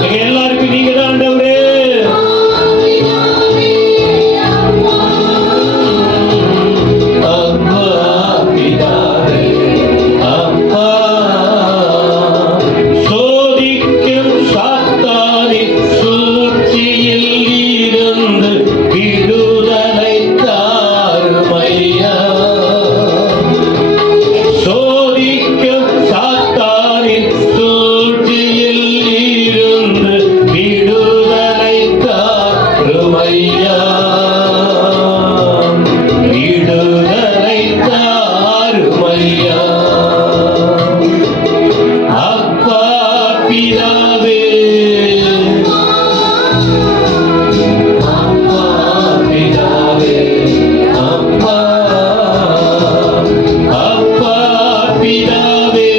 எங்க எல்லாருக்கும் நீங்க தான் ஆண்டவரே. அப்பா பிதாவே, அப்பா சோதிக்கும் சாத்தானின் சூழ்ச்சியில் இருந்து விடுதலை தாரும் ஐயா. சோதிக்கும் சாத்தானின் சூழ்ச்சியில் இருந்து விடுதலை தாரும் ஐயா. விடுதலை தாரும் ஐயா. அப்பா பிதாவே, அப்பா பிதாவே, அப்பா அப்பா பிதாவே,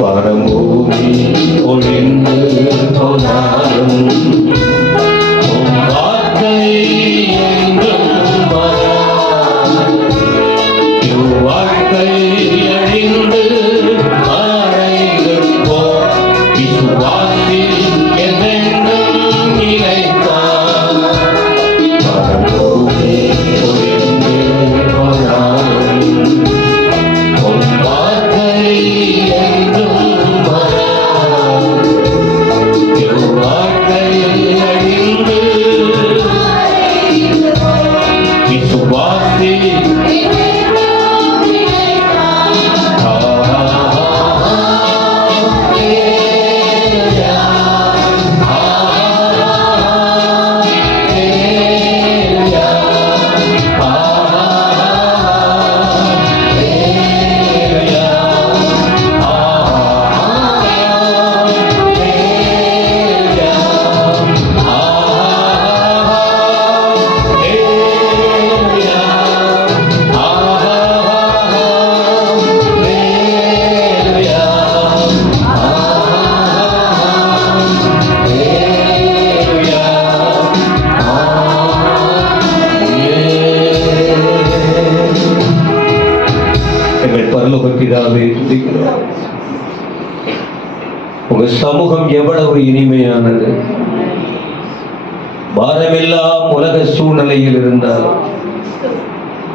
வானபூமி ஒழிந்து போனாலும் உம் வார்த்தை என்றும் மாறாது. இவ்வாழ்க்கை அழிந்து மறைந்து போம் விசுவாசி என்றென்றும் நிலைத்தான். வானபூமி ஒழிந்து போனாலும் உம் வார்த்தை என்றும் மாறாது. இவ்வாழ்க்கை அழிந்து விசுவாசி எங்கள் பரலோக பிதாவே, துதிக்கிறோம். உங்க சமூகம் எவ்வளவு இனிமையானது. பாரமெல்லாம் உலக சூழ்நிலையில் இருந்தால்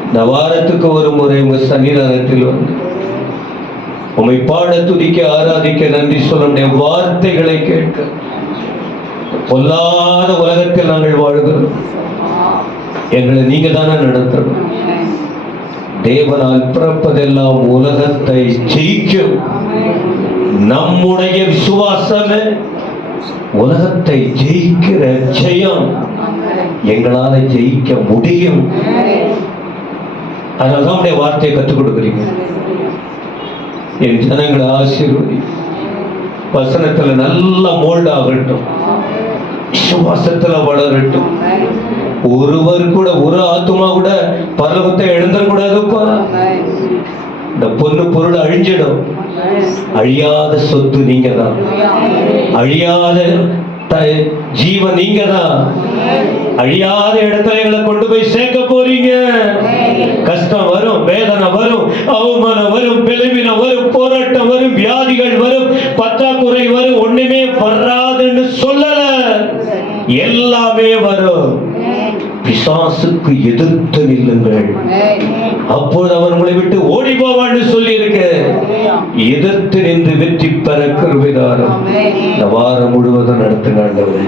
இந்த வாரத்துக்கு ஒரு முறை உங்க சன்னிதானத்தில் வந்து உம்மை பாட, துதிக்க, ஆராதிக்க, நன்றி சொல்ல, வார்த்தைகளை கேட்க பொல்லாத உலகத்தில் நாங்கள் வாழ்கிறோம். எங்களை நீங்க தானே நடத்தணும். தேவனால் பிறப்பதெல்லாம் உலகத்தை ஜெயிக்கும். நம்முடைய விசுவாசமே உலகத்தை ஜெயிக்கிற ஜெயம். எங்களால ஜெயிக்க முடியும். அதனால்தான் உடைய வார்த்தையை கற்றுக் கொடுக்குறீங்க. என் ஜனங்களை ஆசீர்வதி. வசனத்துல நல்ல மோல்ட் ஆகட்டும், விசுவாசத்துல வளரட்டும். ஒருவர் கூட, ஒரு ஆத்துமா கூட பரலோகத்தை எழுந்தக்கூடாதுப்பா. இந்த பொண்ணு பொருள் அழிஞ்சிடும். அழியாத சொத்து நீங்க தான். அழியாத ஜீவன் நீங்க தான். அழியாத இடத்துல எங்களை கொண்டு போய் சேர்க்க போறீங்க. கஷ்டம் வரும், வேதனை வரும், அவமானம் வரும், பிளவினம் வரும், போராட்டம் வரும், வியாதிகள் வரும், பற்றாக்குறை வரும். ஒண்ணுமே வராதுன்னு சொல்லல, எல்லாமே வரும். பிசாசுக்கு எதிர்த்து நில்லுங்கள், அப்போது அவன் உங்களை விட்டு ஓடி போவான்னு சொல்லி இருக்க. எதிர்த்து நின்று வெற்றி பெற கிருபை தாரும். இந்த வாரம் முழுவதும் நடத்துங்க ஆண்டவரே.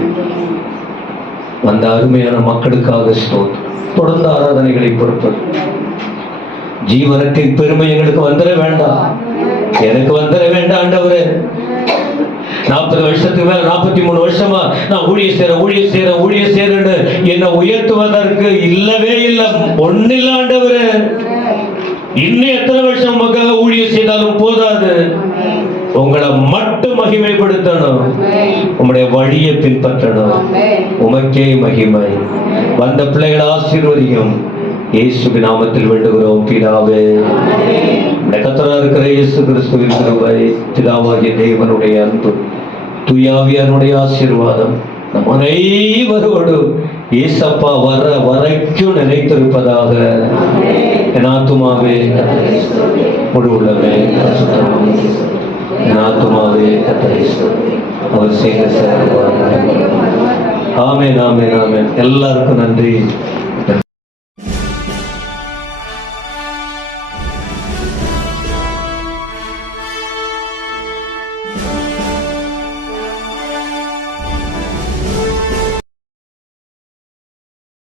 வந்த அருமையான மக்களுக்காக ஸ்தோத்திரம். தொடர்ந்து ஆராதனைகளை பொறுப்பது ஜீவனத்தின் பெருமை எங்களுக்கு வந்துட வேண்டாம், எனக்கு வந்துட வேண்டாம் ஆண்டவரே. 40 வருஷத்துக்கு மேல 43 வருஷமா நான் ஊழிய செய்யறேன்னு என்னை உயர்த்துவதற்கு இல்லவே இல்லை, ஒன்னில்ல ஆண்டவரே. இன்னும் எத்தனை வருஷம் மக்கள் ஊழியம் செய்தாலும் போதாது, உங்களை மட்டும் மகிமைப்படுத்தணும், உங்களுடைய வழியை பின்பற்றணும். உமக்கே மகிமை. வந்த பிள்ளைகளை ஆசீர்வதியும் இயேசுவின் நாமத்தில் வேண்டுகிறோம் பிதாவே. கர்த்தராக இருக்கிற இயேசு கிறிஸ்துவின் கிருபை, பிதாவாகிய தேவனுடைய அன்பு, தூயாவியானுடைய ஆசீர்வாதம் நம் அனைவரோடு ஏசப்பா வர வரைக்கும் நிலைத்திருப்பதாக. என் ஆத்துமாவே முழு உள்ளமே, என் ஆத்துமாவே அவர் செய்த சேவை. ஆமென், ஆமென், ஆமென். எல்லாருக்கும் நன்றி.